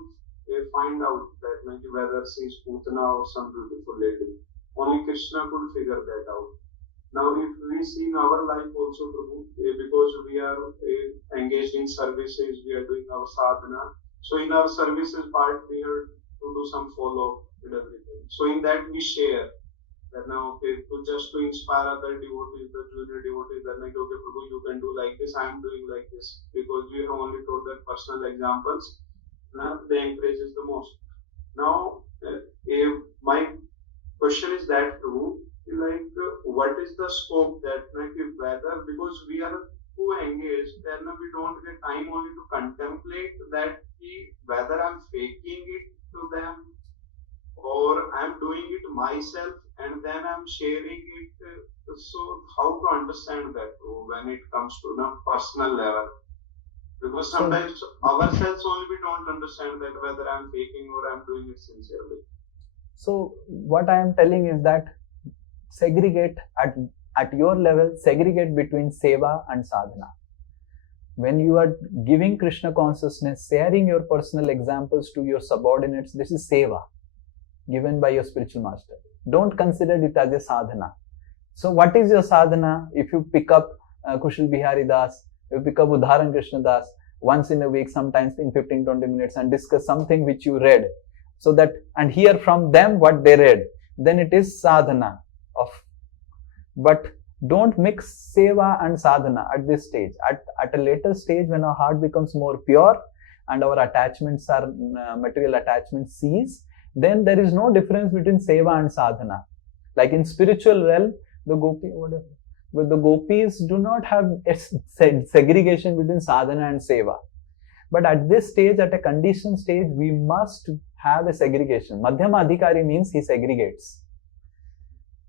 find out that maybe whether she is Putana or some beautiful lady. Only Krishna could figure that out. Now, if we see in our life also, Prabhu, because we are engaged in services, we are doing our sadhana. So, in our services part, we are to do some follow-up with everything. So, in that we share that now, okay, just to inspire other devotees, the junior devotees, that like, okay, Prabhu, you can do like this, I am doing like this, because we have only told that personal examples. They encourages the most. Now, my question is that, Prabhu, like, what is the scope that, like, whether, because we are too engaged, then we don't get time only to contemplate that whether I'm faking it to them or I'm doing it myself and then I'm sharing it. So how to understand that when it comes to personal level? Because sometimes ourselves only we don't understand that whether I'm faking or I'm doing it sincerely. So what I am telling is that segregate at your level, segregate between seva and sadhana. When you are giving Krishna consciousness, sharing your personal examples to your subordinates, this is seva given by your spiritual master. Don't consider it as a sadhana. So what is your sadhana? If you pick up Kushal Bihari Das, you pick up Udharan Krishna Das once in a week, sometimes in 15-20 minutes, and discuss something which you read, so that and hear from them what they read, then it is sadhana of. But don't mix seva and sadhana at this stage. At a later stage, when our heart becomes more pure and our attachments are material attachments cease, then there is no difference between seva and sadhana. Like in spiritual realm, the gopis do not have a segregation between sadhana and seva. But at this stage, at a conditioned stage, we must have a segregation. Madhyama Adhikari means he segregates.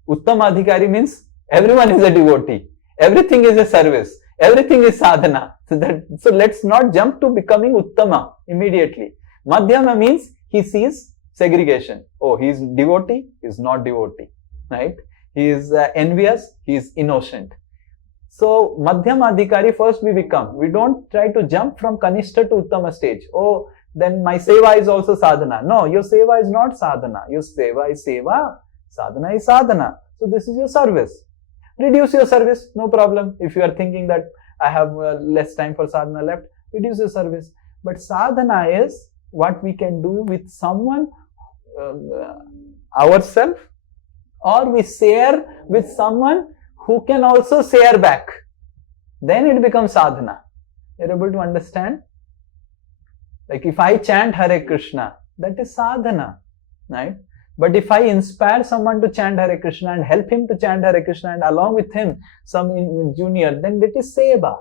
Uttama Adhikari means everyone is a devotee. Everything is a service. Everything is sadhana. So let's not jump to becoming Uttama immediately. Madhyama means he sees segregation. Oh, he is devotee, he is not devotee. Right? He is envious, he is innocent. So, Madhyama Adhikari first we become. We don't try to jump from Kanishta to Uttama stage. Oh, then my seva is also sadhana. No, your seva is not sadhana. Your seva is seva, sadhana is sadhana. So, this is your service. Reduce your service, no problem. If you are thinking that I have less time for sadhana left, reduce your service. But sadhana is what we can do with someone, ourselves, or we share with someone who can also share back. Then it becomes sadhana. You're able to understand? Like if I chant Hare Krishna, that is sadhana, right? But if I inspire someone to chant Hare Krishna and help him to chant Hare Krishna and along with him some junior, then that is seva.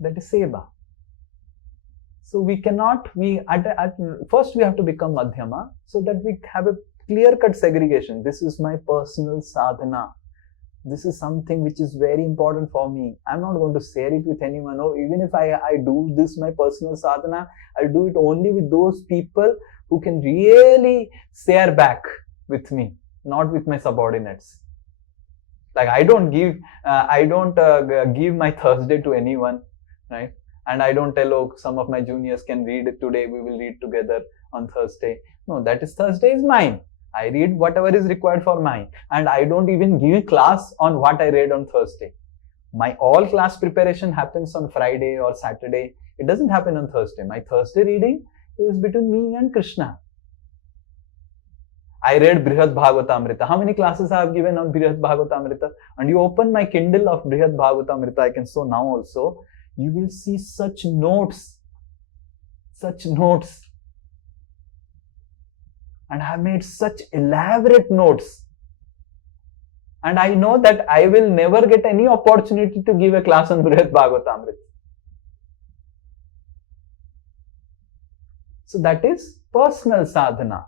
That is seva. So we cannot, first we have to become Madhyama so that we have a clear-cut segregation. This is my personal sadhana. This is something which is very important for me. I'm not going to share it with anyone. Or even if I do this, my personal sadhana, I do it only with those people who can really share back with me, not with my subordinates. Like I don't give my Thursday to anyone, right? And I don't tell, oh, some of my juniors can read it today, we will read together on Thursday. No, that is Thursday is mine. I read whatever is required for mine. And I don't even give class on what I read on Thursday. My all class preparation happens on Friday or Saturday. It doesn't happen on Thursday. My Thursday reading is between me and Krishna. I read Brihad Bhagavatamrita. How many classes I have given on Brihad Bhagavatamrita? And you open my Kindle of Brihad Bhagavatamrita, I can show now also. You will see such notes. And I have made such elaborate notes. And I know that I will never get any opportunity to give a class on Brihad Bhagavatamrita. So that is personal sadhana.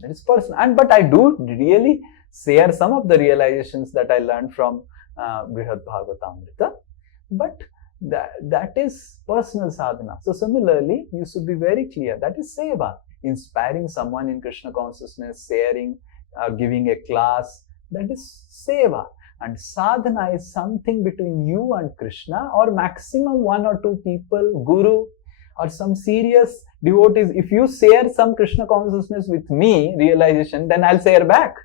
That is personal. But I do really share some of the realizations that I learned from Brihad Bhagavatamrita. But that is personal sadhana. So similarly, you should be very clear. That is seva. Inspiring someone in Krishna consciousness, sharing, giving a class. That is seva. And sadhana is something between you and Krishna, or maximum one or two people, guru, or some serious devotees. If you share some Krishna consciousness with me, realization, then I'll share back.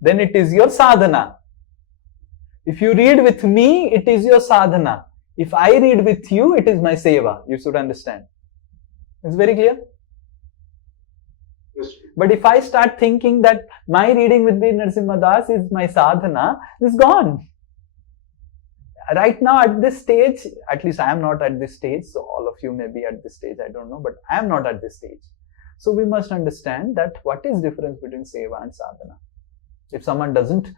Then it is your sadhana. If you read with me, it is your sadhana. If I read with you, it is my seva. You should understand. It's very clear? Yes. But if I start thinking that my reading with the Narasimha Das is my sadhana, it's gone. Right now at this stage, at least I am not at this stage, so all of you may be at this stage, I don't know, but I am not at this stage. So we must understand that what is difference between seva and sadhana. If someone doesn't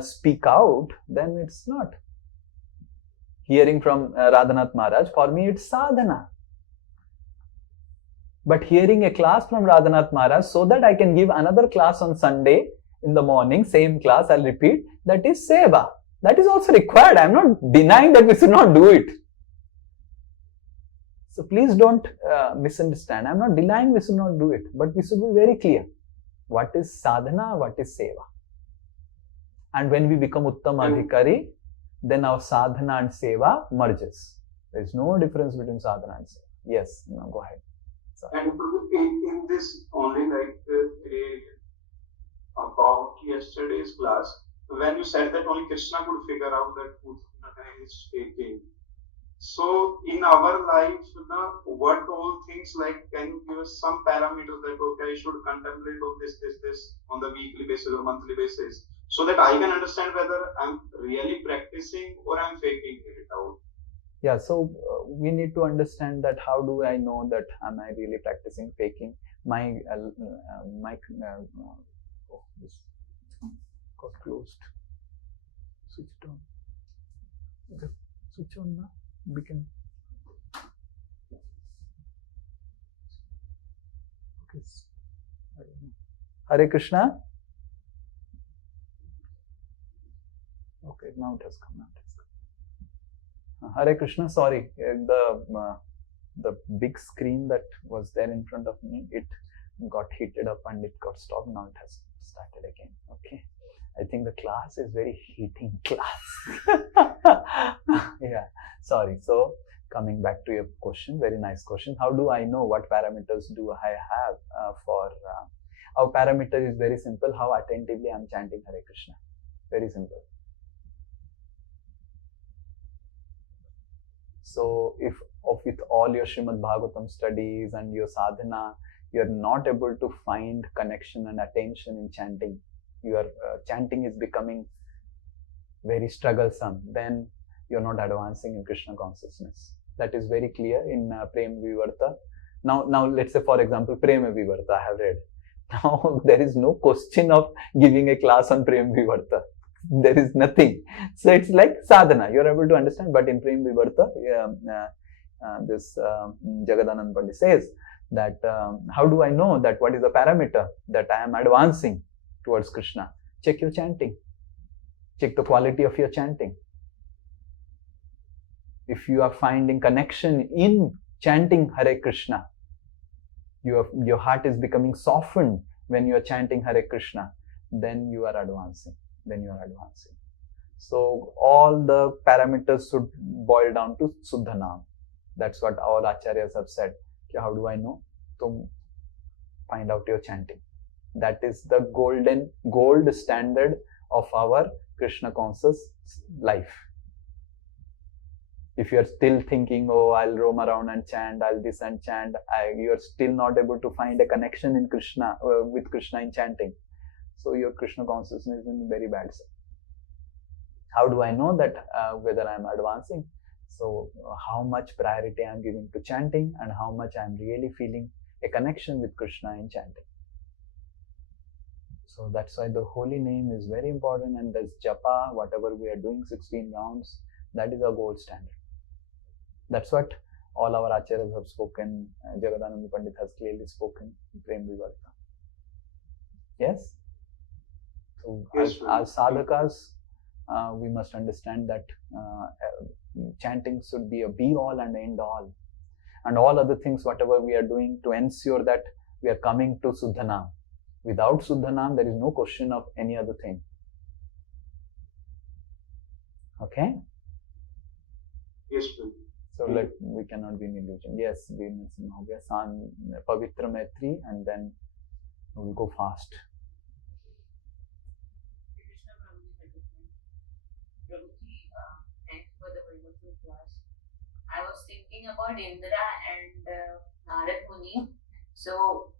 speak out, then it's not. Hearing from Radhanath Maharaj, for me it's sadhana. But hearing a class from Radhanath Maharaj so that I can give another class on Sunday in the morning, same class, I'll repeat, that is seva. That is also required. I am not denying that we should not do it. So please don't misunderstand. I am not denying we should not do it, but we should be very clear. What is sadhana, what is seva? And when we become Uttam Adhikari, then our sadhana and seva merges. There is no difference between sadhana and seva. Yes, no, go ahead. Sorry. And in this only about yesterday's class, when you said that only Krishna could figure out that Putana is faking. So in our life, what all things, like, can you give us some parameters that, okay, I should contemplate on this on the weekly basis or monthly basis, so that I can understand whether I'm really practicing or I'm faking it out? Yeah, so we need to understand that how do I know that am I really practicing faking? This got closed. Switch it on. Switch on now. We can. Okay. I don't know. Hare Krishna. Okay, now it has come out. Hare Krishna, sorry, the big screen that was there in front of me, it got heated up and it got stopped. Now it has started again. Okay, I think the class is very heating class. Yeah, sorry. So coming back to your question, very nice question. How do I know what parameters do I have for our parameter is very simple. How attentively I am chanting Hare Krishna. Very simple. So if with all your Srimad Bhagavatam studies and your sadhana, you are not able to find connection and attention in chanting, your chanting is becoming very strugglesome, then you're not advancing in Krishna consciousness. That is very clear in Prem Vivarta. Now let's say, for example, Prem Vivarta I have read. Now there is no question of giving a class on Prem Vivarta. There is nothing. So it's like sadhana. You're able to understand. But in Prem Vivarta, this Jagadanand Pandit says that how do I know that what is the parameter that I am advancing towards Krishna? Check your chanting. Check the quality of your chanting. If you are finding connection in chanting Hare Krishna, your heart is becoming softened when you are chanting Hare Krishna, then you are advancing. So all the parameters should boil down to Suddha Naam. That's what all acharyas have said. How do I know? So find out your chanting. That is the gold standard of our Krishna conscious life. If you are still thinking, oh, I'll roam around and chant, I'll this and chant, you are still not able to find a connection in Krishna, with Krishna in chanting. So your Krishna consciousness is in very bad state. How do I know that whether I am advancing? So how much priority I am giving to chanting and how much I am really feeling a connection with Krishna in chanting. So that's why the holy name is very important, and this japa, whatever we are doing, 16 rounds, that is our gold standard. That's what all our acharyas have spoken. Jagadanand Pandit has clearly spoken in Prem Vivarta. Yes? So as sadhakas, we must understand that chanting should be a be-all and end-all. And all other things, whatever we are doing, to ensure that we are coming to Suddhanam. Without Suddhanam, there is no question of any other thing. Okay? Yes, please. So we cannot be in illusion. Yes, we mentioned San Pavitra Maitri, and then we will go fast. Thanks for the wonderful class. I was thinking about Indra and Narad Muni. So,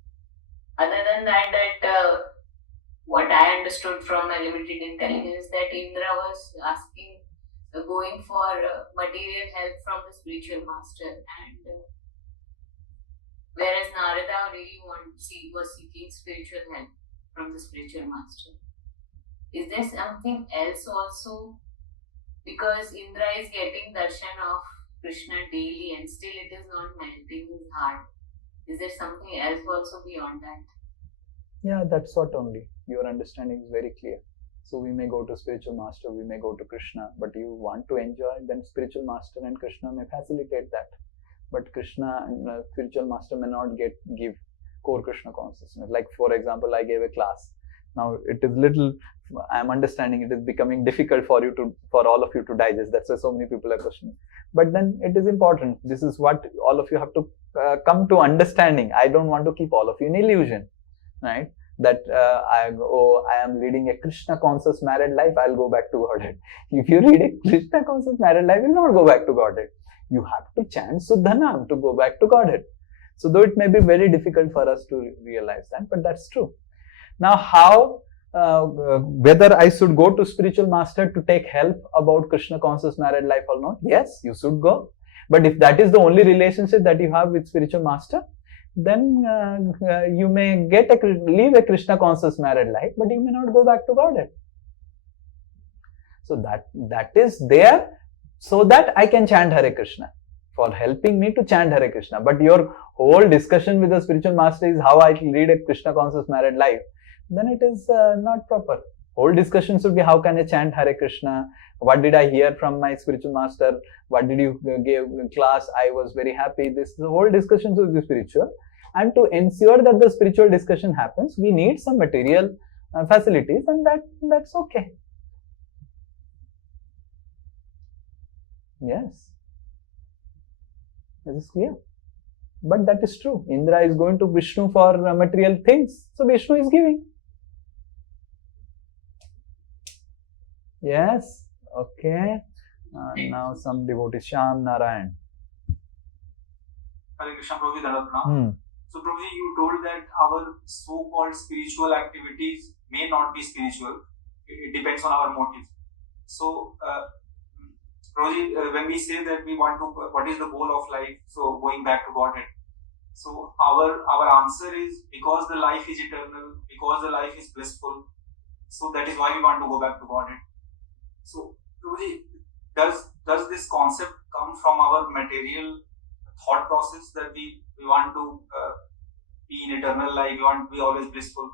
other than that, what I understood from my limited intelligence, that Indra was asking, going for material help from the spiritual master, and whereas Narada really was seeking spiritual help from the spiritual master. Is there something else also? Because Indra is getting darshan of Krishna daily and still it is not melting his heart. Is there something else also beyond that? Yeah, that's what only. Your understanding is very clear. So we may go to spiritual master, we may go to Krishna, but you want to enjoy, then spiritual master and Krishna may facilitate that. But Krishna and spiritual master may not give core Krishna consciousness. Like for example, I gave a class. Now it is little, I am understanding it is becoming difficult for all of you to digest. That's why so many people are questioning. But then it is important. This is what all of you have to come to understanding. I don't want to keep all of you in illusion, right? That I am leading a Krishna conscious married life, I'll go back to Godhead. If you lead a Krishna conscious married life, you'll not go back to Godhead. You have to chant Suddhanam to go back to Godhead. So though it may be very difficult for us to realize that, but that's true. Now how, whether I should go to spiritual master to take help about Krishna conscious married life or not? Yes, you should go. But if that is the only relationship that you have with spiritual master, then you may live a Krishna conscious married life, but you may not go back to Godhead. So that is there so that I can chant Hare Krishna, for helping me to chant Hare Krishna. But your whole discussion with the spiritual master is how I lead a Krishna conscious married life, then it is not proper. Whole discussion should be how can I chant Hare Krishna, what did I hear from my spiritual master, what did you give in class, I was very happy. The whole discussion should be spiritual. And to ensure that the spiritual discussion happens, we need some material facilities, and that's okay. Yes. This is clear. But that is true. Indra is going to Vishnu for material things. So Vishnu is giving. Yes. Okay. Now some devotees. Sham Narayan. Hare Krishna, Prabhuji, Dharatna. So Prabhuji, you told that our so-called spiritual activities may not be spiritual. It depends on our motive. So Prabhuji, when we say that we want to, what is the goal of life? So going back to Godhead. So our answer is because the life is eternal, because the life is blissful. So that is why we want to go back to Godhead. So Prabhuji, does this concept come from our material thought process that we want to be in eternal life, we want to be always blissful?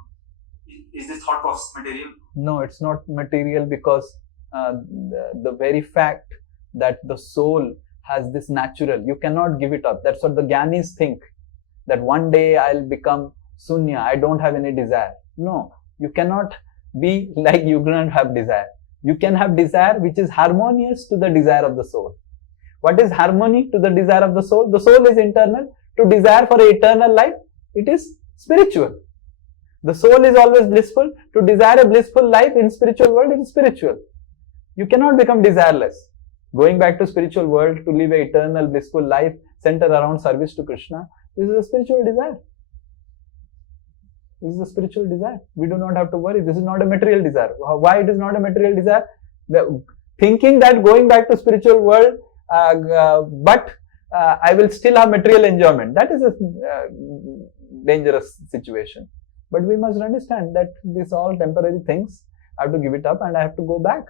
Is this thought process material? No, it's not material, because the very fact that the soul has this natural, you cannot give it up. That's what the Gyanis think, that one day I'll become Sunya, I don't have any desire. No, you cannot be like you don't have desire. You can have desire which is harmonious to the desire of the soul. What is harmony to the desire of the soul? The soul is internal. To desire for eternal life, it is spiritual. The soul is always blissful. To desire a blissful life in spiritual world, it is spiritual. You cannot become desireless. Going back to spiritual world to live an eternal blissful life centered around service to Krishna, this is a spiritual desire. This is a spiritual desire. We do not have to worry. This is not a material desire. Why it is not a material desire? Thinking that going back to spiritual world, but I will still have material enjoyment. That is a dangerous situation. But we must understand that these all temporary things. I have to give it up and I have to go back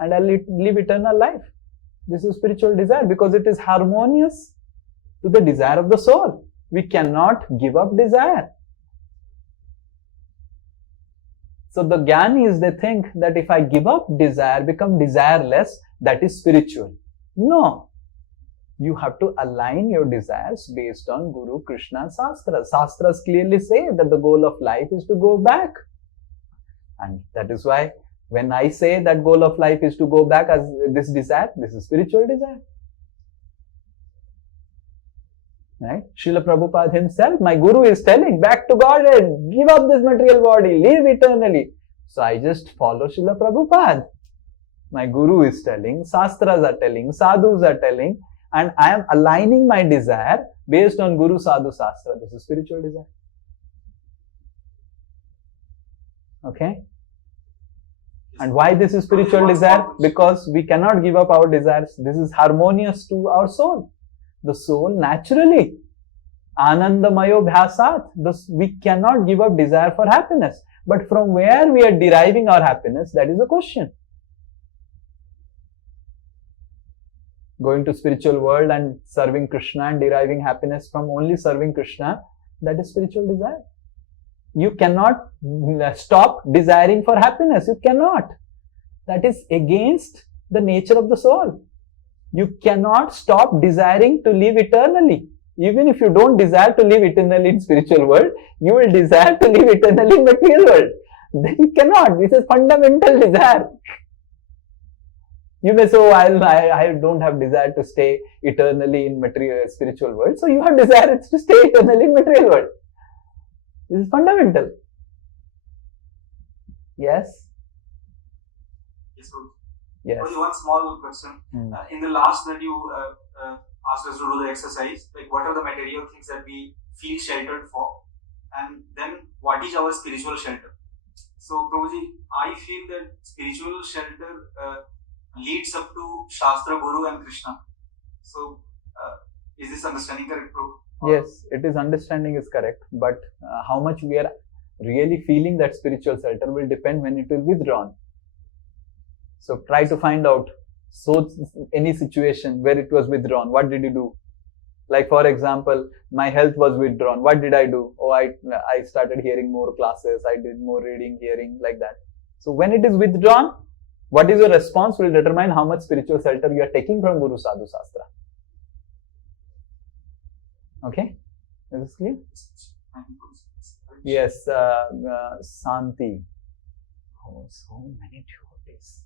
and I'll live eternal life. This is spiritual desire because it is harmonious to the desire of the soul. We cannot give up desire. So the Gyanis, they think that if I give up desire, become desireless, that is spiritual. No. You have to align your desires based on Guru, Krishna, Sastras. Sastras clearly say that the goal of life is to go back. And that is why when I say that goal of life is to go back as this desire, this is spiritual desire. Right? Srila Prabhupada himself, my Guru is telling, back to Godhead, give up this material body, live eternally. So I just follow Srila Prabhupada. My Guru is telling, Sastras are telling, Sadhus are telling, and I am aligning my desire based on Guru, Sadhu, Sastra. This is spiritual desire. Okay? And why this is spiritual desire? Because we cannot give up our desires. This is harmonious to our soul. The soul naturally, Anandamayo Bhyasat, we cannot give up desire for happiness. But from where we are deriving our happiness, that is a question. Going to spiritual world and serving Krishna and deriving happiness from only serving Krishna, that is spiritual desire. You cannot stop desiring for happiness. You cannot. That is against the nature of the soul. You cannot stop desiring to live eternally. Even if you don't desire to live eternally in spiritual world, you will desire to live eternally in material world. Then you cannot. This is fundamental desire. You may say, oh, I don't have desire to stay eternally in material spiritual world. So you have desire to stay eternally in material world. This is fundamental. Yes? Yes. Only one small question. In the last that you asked us to do the exercise, like what are the material things that we feel sheltered for? And then what is our spiritual shelter? So Prabhuji, I feel that spiritual shelter leads up to Shastra, Guru and Krishna. So is this understanding correct, Prabhu? Yes, it is, understanding is correct. But how much we are really feeling that spiritual shelter will depend when it is withdrawn. So try to find out, so any situation where it was withdrawn, what did you do? Like for example, my health was withdrawn. What did I do? Oh, I started hearing more classes. I did more reading, hearing, like that. So when it is withdrawn, what is your response will determine how much spiritual shelter you are taking from Guru, Sadhu, Sastra. Okay? Is this clear? Yes, Santi. Oh, so many devotees.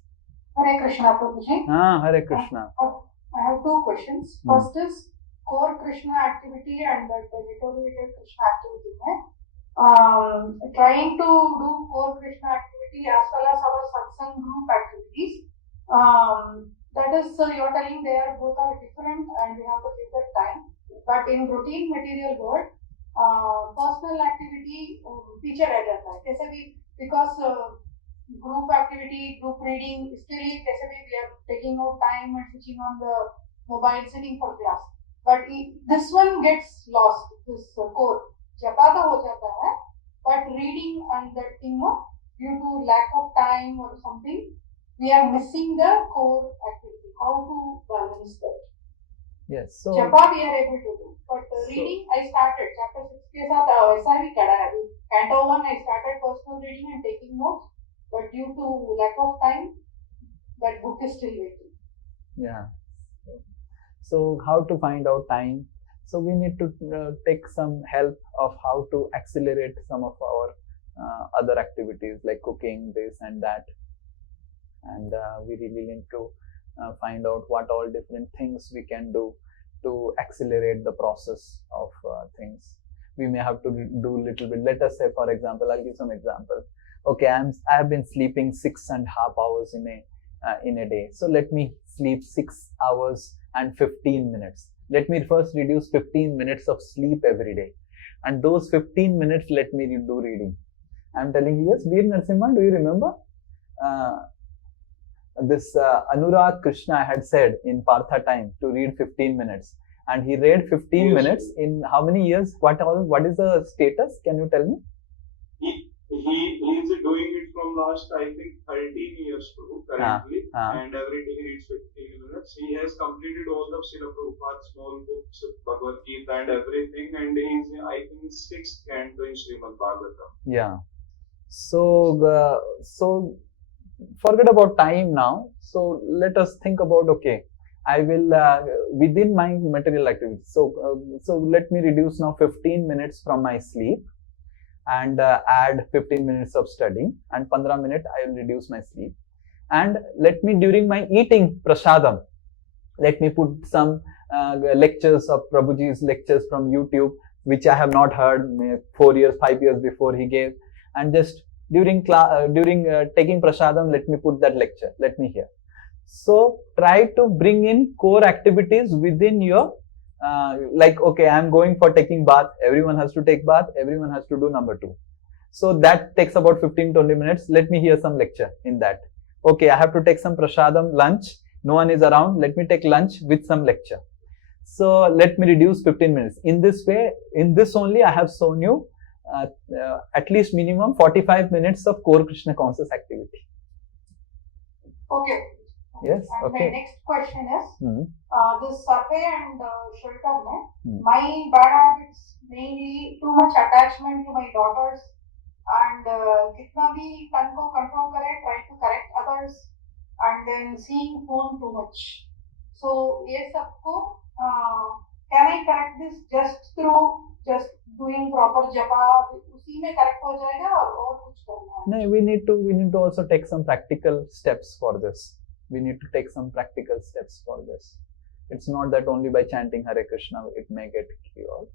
Hare Krishna, Prabhuji. Hare Krishna. I have two questions. First is core Krishna activity and the deteriorated Krishna activity. Trying to do core Krishna activity as well as our satsang group activities. That is, you're telling both are different and we have to give that time. But in routine material world, personal activity पीछे रह जाता है. जैसे भी because group activity, group reading, इसके लिए कैसे भी we are taking out time and switching on the mobile, sitting for class. But this one gets lost. This core जपा तो हो जाता है, but reading and that thing, due to lack of time or something, we are missing the core activity. How to balance that? Yes. So जपा we are able to do, but reading I started chapter 6 के साथ वैसा भी करा है. Canto 1 I started personal reading and taking notes, but due to lack of time, that book is still waiting. Yeah. So how to find out time? So we need to take some help of how to accelerate some of our other activities like cooking, this and that, and we really need to find out what all different things we can do to accelerate the process of things. We may have to do a little bit. Let us say, for example, I'll give some example. Okay, I have been sleeping 6.5 hours in a day. So let me sleep 6 hours and 15 minutes. Let me first reduce 15 minutes of sleep every day. And those 15 minutes, let me do reading. I'm telling you, yes, Veer Narasimha, do you remember? This Anurag Krishna had said in Partha time to read 15 minutes. And he read 15 minutes in how many years? What is the status? Can you tell me? He is doing it from last, I think, 13 years currently, and every day he reads 15 minutes. He has completed all the Srila Prabhupada's small books, Bhagavad Gita and everything, and he is, I think, 6th canto in Srimad Bhagavatam. Yeah. So forget about time now. So let us think about, okay, I will within my material activities. So let me reduce now 15 minutes from my sleep and add 15 minutes of studying, and 15 minutes I will reduce my sleep. And let me, during my eating prasadam, let me put some lectures of Prabhuji's lectures from YouTube, which I have not heard 4 years, 5 years before he gave, and just during taking prasadam, let me put that lecture, let me hear. So try to bring in core activities within your like, okay, I'm going for taking bath. Everyone has to take bath. Everyone has to do number 2. So that takes about 15-20 minutes. Let me hear some lecture in that. Okay, I have to take some prasadam, lunch. No one is around. Let me take lunch with some lecture. So let me reduce 15 minutes. In this way, in this only, I have shown you at least minimum 45 minutes of core Krishna conscious activity. Okay. Yes. And okay. my next question is, this survey and shelter, my bad habits, mainly too much attachment to my daughters, and kitna bhi tanko control kare, try to correct others, and then seeing phone too much. So ye sabko, can I correct this just through just doing proper japa? उसी में correct हो जाएगा और कुछ करना है? No, we need to also take some practical steps for this. We need to take some practical steps for this. It's not that only by chanting Hare Krishna it may get cured.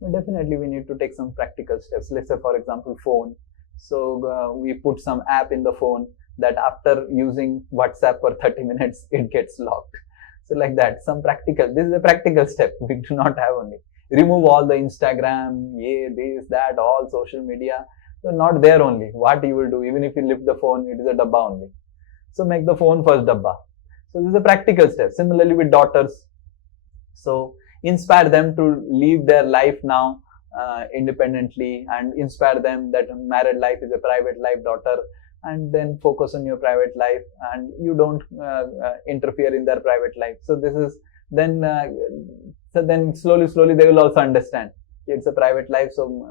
But definitely we need to take some practical steps. Let's say, for example, phone. So we put some app in the phone that after using WhatsApp for 30 minutes, it gets locked. So like that, this is a practical step. We do not have only. Remove all the Instagram, this, that, all social media. So not there only. What you will do, even if you lift the phone, it is a dabba only. So make the phone first dabba. So this is a practical step. Similarly with daughters. So inspire them to live their life now independently, and inspire them that married life is a private life, daughter, and then focus on your private life and you don't interfere in their private life. So this is then slowly they will also understand it's a private life. So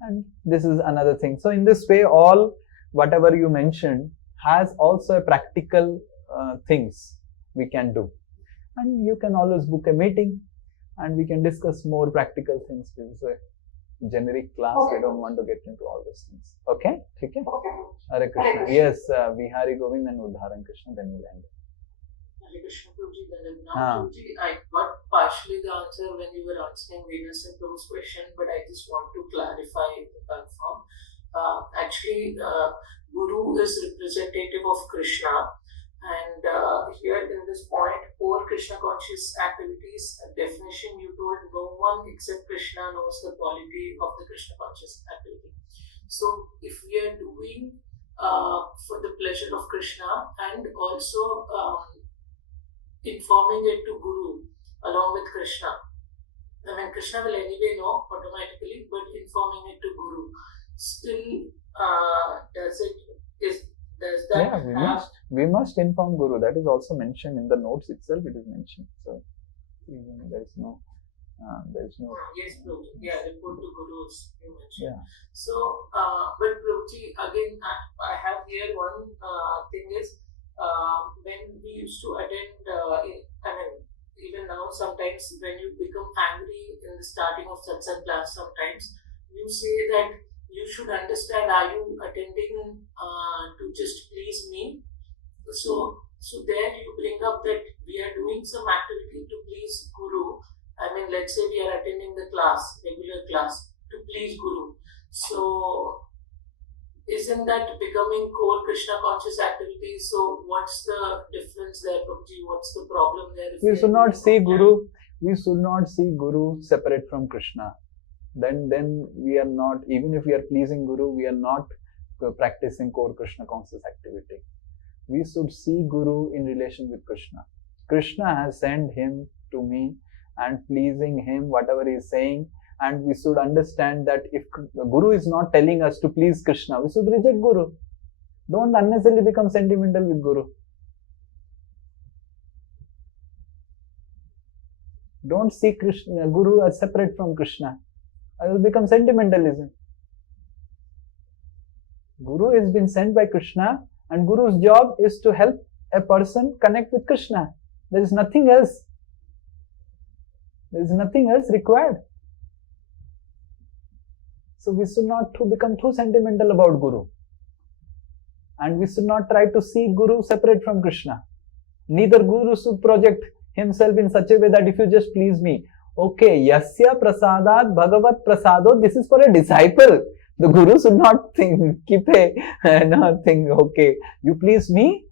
and this is another thing. So in this way, all whatever you mentioned has also a practical things we can do, and you can always book a meeting and we can discuss more practical things. This is a generic class. Okay. I don't want to get into all those things. Okay? Okay. Hare Krishna. Hare Krishna. Yes, Vihari Govind and Udharan Krishna, then we'll end. Hare Krishna, Prabhuji. Now, Prabhuji, I got partially the answer when you were answering Venus and Prabhu's question, but I just want to clarify and confirm. Actually, Guru is representative of Krishna, and here in this point, core Krishna conscious activities definition, you told no one except Krishna knows the quality of the Krishna conscious activity. So if we are doing for the pleasure of Krishna, and also informing it to Guru along with Krishna. I mean, Krishna will anyway know automatically, but informing it to Guru. Still, does that we must inform Guru. That is also mentioned in the notes itself. It is mentioned. So there is no. Yes, Prabhuji. Yeah, report to Guru is mentioned. Yeah. So, but Prabhuji, again, I have here one thing is when we used to attend. I mean, even now, sometimes when you become angry in the starting of satsang class, sometimes you say that you should understand, are you attending to just please me? So there you bring up that we are doing some activity to please Guru. I mean, let's say we are attending the class, regular class, to please Guru. So isn't that becoming core Krishna conscious activity? So what's the difference there, Prabhuji? What's the problem there? We should not see Guru. We should not see Guru separate from Krishna. Then we are not, even if we are pleasing Guru, we are not practicing core Krishna conscious activity. We should see Guru in relation with Krishna. Krishna has sent him to me, and pleasing him, whatever he is saying, and we should understand that if the Guru is not telling us to please Krishna, we should reject Guru. Don't unnecessarily become sentimental with Guru. Don't see Guru as separate from Krishna. It will become sentimentalism. Guru has been sent by Krishna, and Guru's job is to help a person connect with Krishna. There is nothing else. There is nothing else required. So we should not become too sentimental about Guru. And we should not try to see Guru separate from Krishna. Neither Guru should project himself in such a way that if you just please me, okay, yasya prasadat bhagavat prasado, this is for a disciple. The Guru should not keep okay, you please me,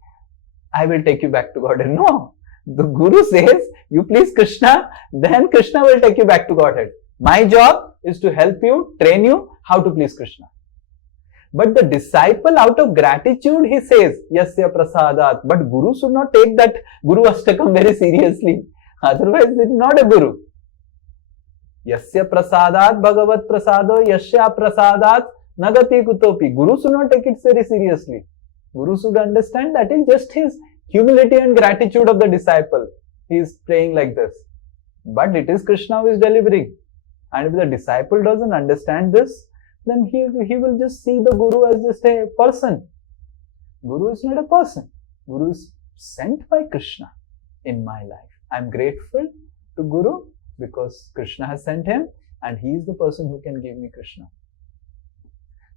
I will take you back to Godhead. No. The Guru says, you please Krishna, then Krishna will take you back to Godhead. My job is to help you, train you how to please Krishna. But the disciple, out of gratitude, he says, yasya prasadat. But Guru should not take that Guru Ashtakam very seriously. Otherwise, it is not a Guru. Yasya prasadat bhagavat prasado yasya prasadat nagati kutopi. Guru should not take it very seriously. Guru should understand that is just his humility and gratitude of the disciple. He is praying like this. But it is Krishna who is delivering. And if the disciple doesn't understand this, then he will just see the Guru as just a person. Guru is not a person. Guru is sent by Krishna in my life. I am grateful to Guru because Krishna has sent him and he is the person who can give me Krishna.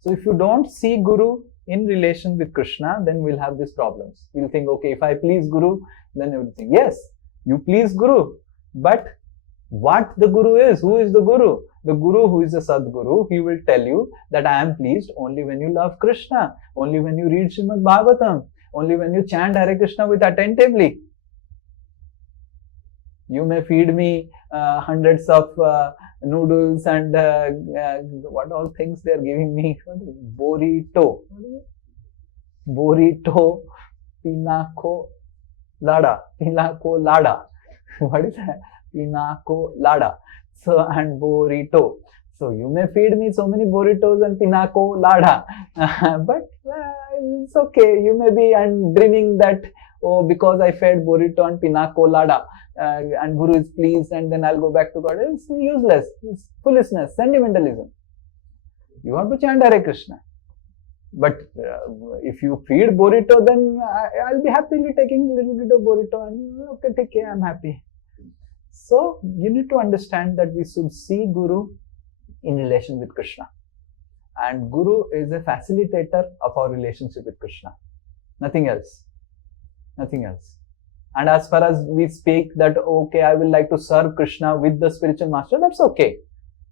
So if you don't see Guru in relation with Krishna, then we'll have these problems. We'll think, okay, if I please Guru, then everything. Yes, you please Guru. But what the Guru is, who is the Guru? The Guru who is a Sadguru, he will tell you that I am pleased only when you love Krishna, only when you read Srimad Bhagavatam, only when you chant Hare Krishna with attentively. You may feed me hundreds of noodles and what all things they are giving me. Burrito, pinaco lada. What is that? Pinaco lada. So, and burrito. So, you may feed me so many burritos and pinaco lada. But it's okay. You may be dreaming that, oh, because I fed burrito and pinaco lada, and Guru is pleased and then I'll go back to God. It's useless. It's foolishness, sentimentalism. You have to chant Hare Krishna. But if you feed burrito, then I'll be happily taking a little bit of burrito and okay, take care, I'm happy. So, you need to understand that we should see Guru in relation with Krishna. And Guru is a facilitator of our relationship with Krishna. Nothing else. Nothing else. And as far as we speak that, okay, I will like to serve Krishna with the spiritual master, that's okay.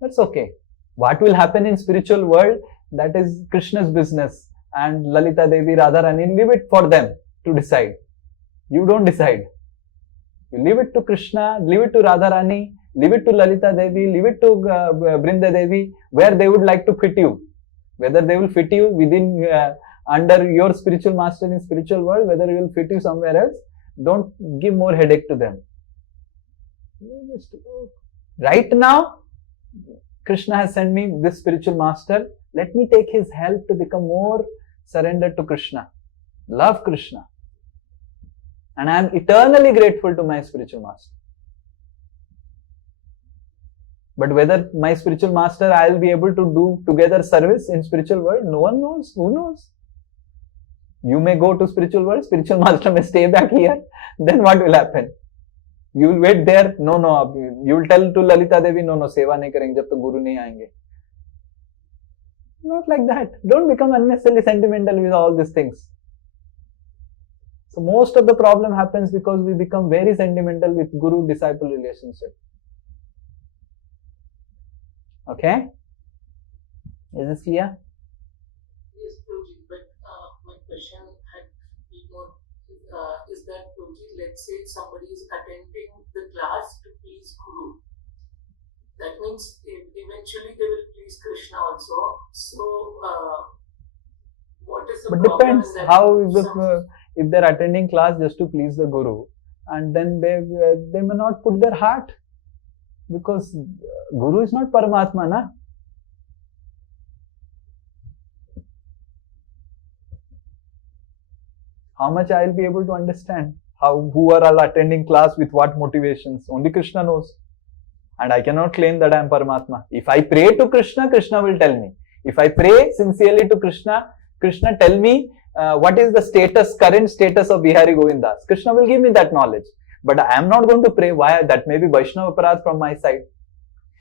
That's okay. What will happen in spiritual world, that is Krishna's business. And Lalita Devi, Radharani, leave it for them to decide. You don't decide. You leave it to Krishna, leave it to Radharani, leave it to Lalita Devi, leave it to Brinda Devi, where they would like to fit you. Whether they will fit you within under your spiritual master in spiritual world, whether he will fit you somewhere else. Don't give more headache to them. Right now, Krishna has sent me this spiritual master. Let me take his help to become more surrendered to Krishna. Love Krishna. And I am eternally grateful to my spiritual master. But whether my spiritual master, I will be able to do together service in spiritual world, no one knows. Who knows? You may go to spiritual world, spiritual master may stay back here. Then what will happen? You will wait there. No. You will tell to Lalita Devi, no, seva nahi karenge jab tak guru nahi aayenge. Not like that. Don't become unnecessarily sentimental with all these things. So most of the problem happens because we become very sentimental with guru-disciple relationship. Okay? Is this clear? Yes, Prabhuji, but my question had been more, is that, Prabhuji, let's say somebody is attending the class to please Guru. That means eventually they will please Krishna also. So, what is the but problem? Depends how is the, if they're attending class just to please the Guru, and then they may not put their heart, because Guru is not Paramatma, na? How much I will be able to understand? Who are all attending class with what motivations? Only Krishna knows. And I cannot claim that I am Paramatma. If I pray to Krishna, Krishna will tell me. If I pray sincerely to Krishna, Krishna tell me what is the current status of Bihari Govindas. Krishna will give me that knowledge. But I am not going to pray. Why? That may be Vaishnava Aparadh from my side.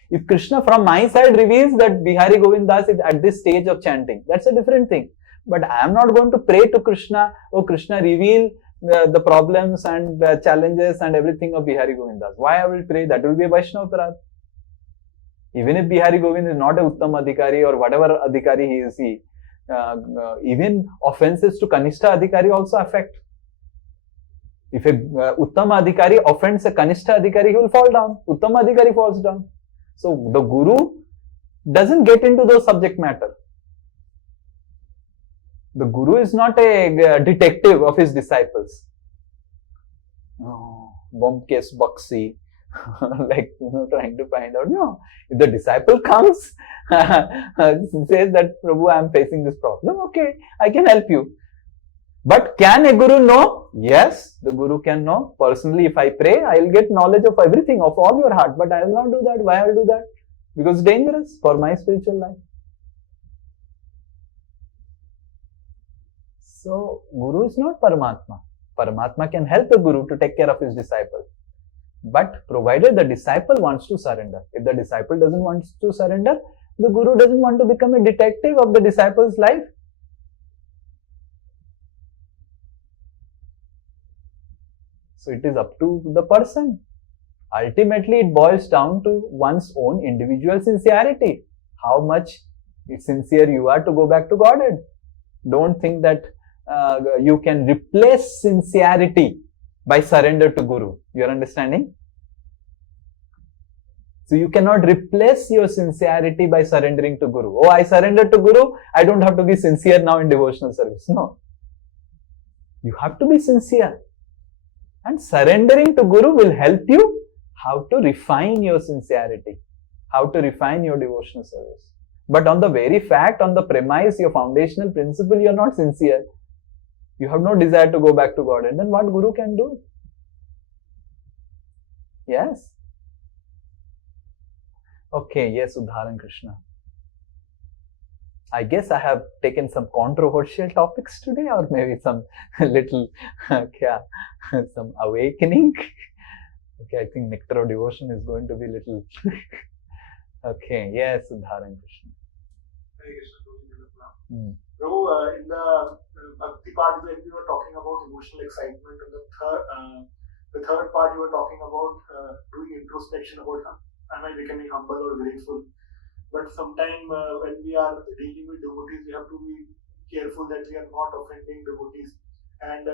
If Krishna from my side reveals that Bihari Govindas is at this stage of chanting, that's a different thing. But I am not going to pray to Krishna, oh Krishna, reveal the problems and challenges and everything of Bihari Govindas. Why I will pray? That will be a Vaishnava Aparadh. Even if Bihari Govind is not a Uttam Adhikari or whatever Adhikari he is, even offenses to Kanishta Adhikari also affect. If a Uttam Adhikari offends a Kanishta Adhikari, he will fall down. Uttam Adhikari falls down. So the Guru doesn't get into those subject matter. The Guru is not a detective of his disciples. Oh, bomb case Bhakti, like trying to find out. No, if the disciple comes, says that Prabhu, I am facing this problem. Okay, I can help you. But can a Guru know? Yes, the Guru can know. Personally, if I pray, I will get knowledge of everything, of all your heart. But I will not do that. Why I will do that? Because it's dangerous for my spiritual life. So, Guru is not Paramatma. Paramatma can help the Guru to take care of his disciple. But provided the disciple wants to surrender. If the disciple doesn't want to surrender, the Guru doesn't want to become a detective of the disciple's life. So it is up to the person. Ultimately, it boils down to one's own individual sincerity. How much sincere you are to go back to Godhead. Don't think that you can replace sincerity by surrender to Guru. You are understanding? So you cannot replace your sincerity by surrendering to Guru. Oh, I surrender to Guru, I don't have to be sincere now in devotional service. No. You have to be sincere. And surrendering to Guru will help you how to refine your sincerity, how to refine your devotional service. But on the very fact, on the premise, your foundational principle, you are not sincere. You have no desire to go back to God. And then what Guru can do? Yes. Okay, yes, Udharan Krishna. I guess I have taken some controversial topics today, or maybe some little, some awakening. Okay, I think Nectar of Devotion is going to be little. Okay, yes, Udharan Krishna. Prabhu, in the Bhakti part, when we were talking about emotional excitement, and the third part, you were talking about doing introspection about am I becoming humble or grateful. But sometimes when we are dealing with devotees, we have to be careful that we are not offending devotees, and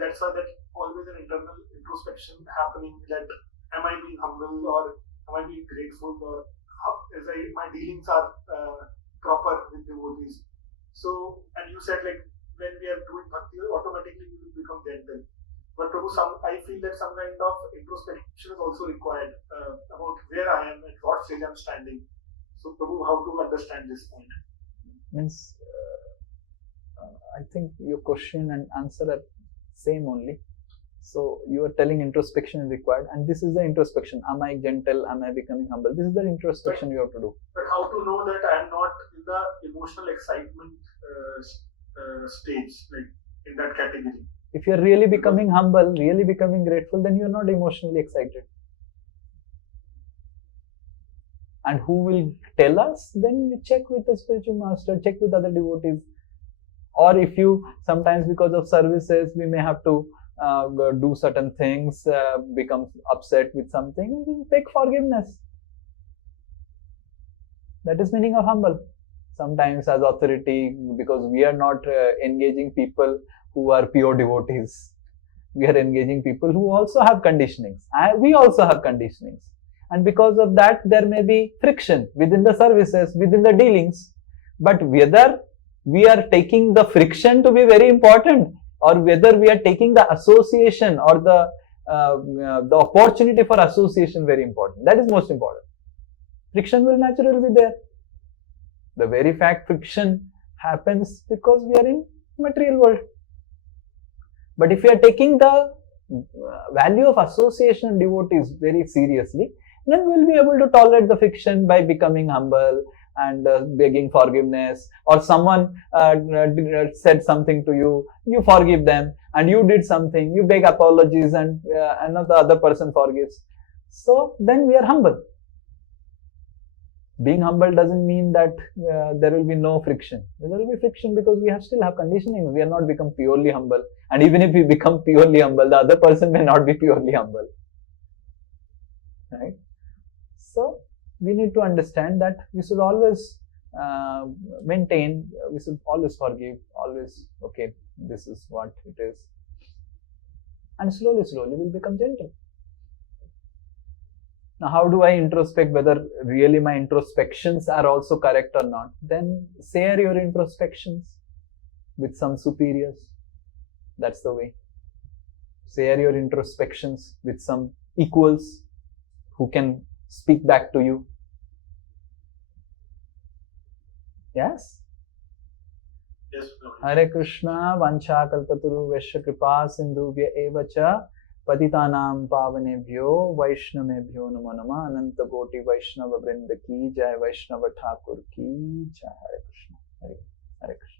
that's why that always an internal introspection happening. That am I being humble or am I being grateful, or my dealings are proper with devotees. So, and you said like when we are doing bhakti, automatically we will become gentle. But Prabhu, I feel that some kind of introspection is also required about where I am and what stage I am standing. So, Prabhu, how to understand this point? Means, I think your question and answer are same only. So you are telling introspection is required, and this is the introspection. Am I gentle? Am I becoming humble? This is the introspection you have to do. But how to know that I am not in the emotional excitement stage, like in that category? If you are really becoming humble, really becoming grateful, then you are not emotionally excited. And who will tell us? Then you check with the spiritual master, check with other devotees. Or if you, sometimes because of services, we may have to do certain things, become upset with something, and then take forgiveness. That is meaning of humble. Sometimes as authority, because we are not engaging people who are pure devotees. We are engaging people who also have conditionings. We also have conditionings. And because of that, there may be friction within the services, within the dealings. But whether we are taking the friction to be very important, or whether we are taking the association or the opportunity for association very important. That is most important. Friction will naturally be there. The very fact friction happens because we are in material world. But if we are taking the value of association devotees very seriously, then we will be able to tolerate the friction by becoming humble and begging forgiveness, or someone said something to you, you forgive them, and you did something, you beg apologies, and another other person forgives. So then we are humble. Being humble doesn't mean that there will be no friction. There will be friction because we still have conditioning. We are not become purely humble. And even if we become purely humble, the other person may not be purely humble. Right? So we need to understand that we should always maintain, we should always forgive, always, okay, this is what it is. And slowly we'll become gentle. Now, how do I introspect whether really my introspections are also correct or not? Then share your introspections with some superiors. That's the way. Share your introspections with some equals who can speak back to you. Yes? Yes, Hare Krishna, Vancha Kalpaturu Vaishya Kripa Sindhubhya Evacha Patitanam Pavanebhyo Vaishnavebhyo Namo Namah Ananta Koti Vaishnava Vrinda Ki Jai Vaishnava Thakur Ki Jai. Hare Krishna. Hare Krishna.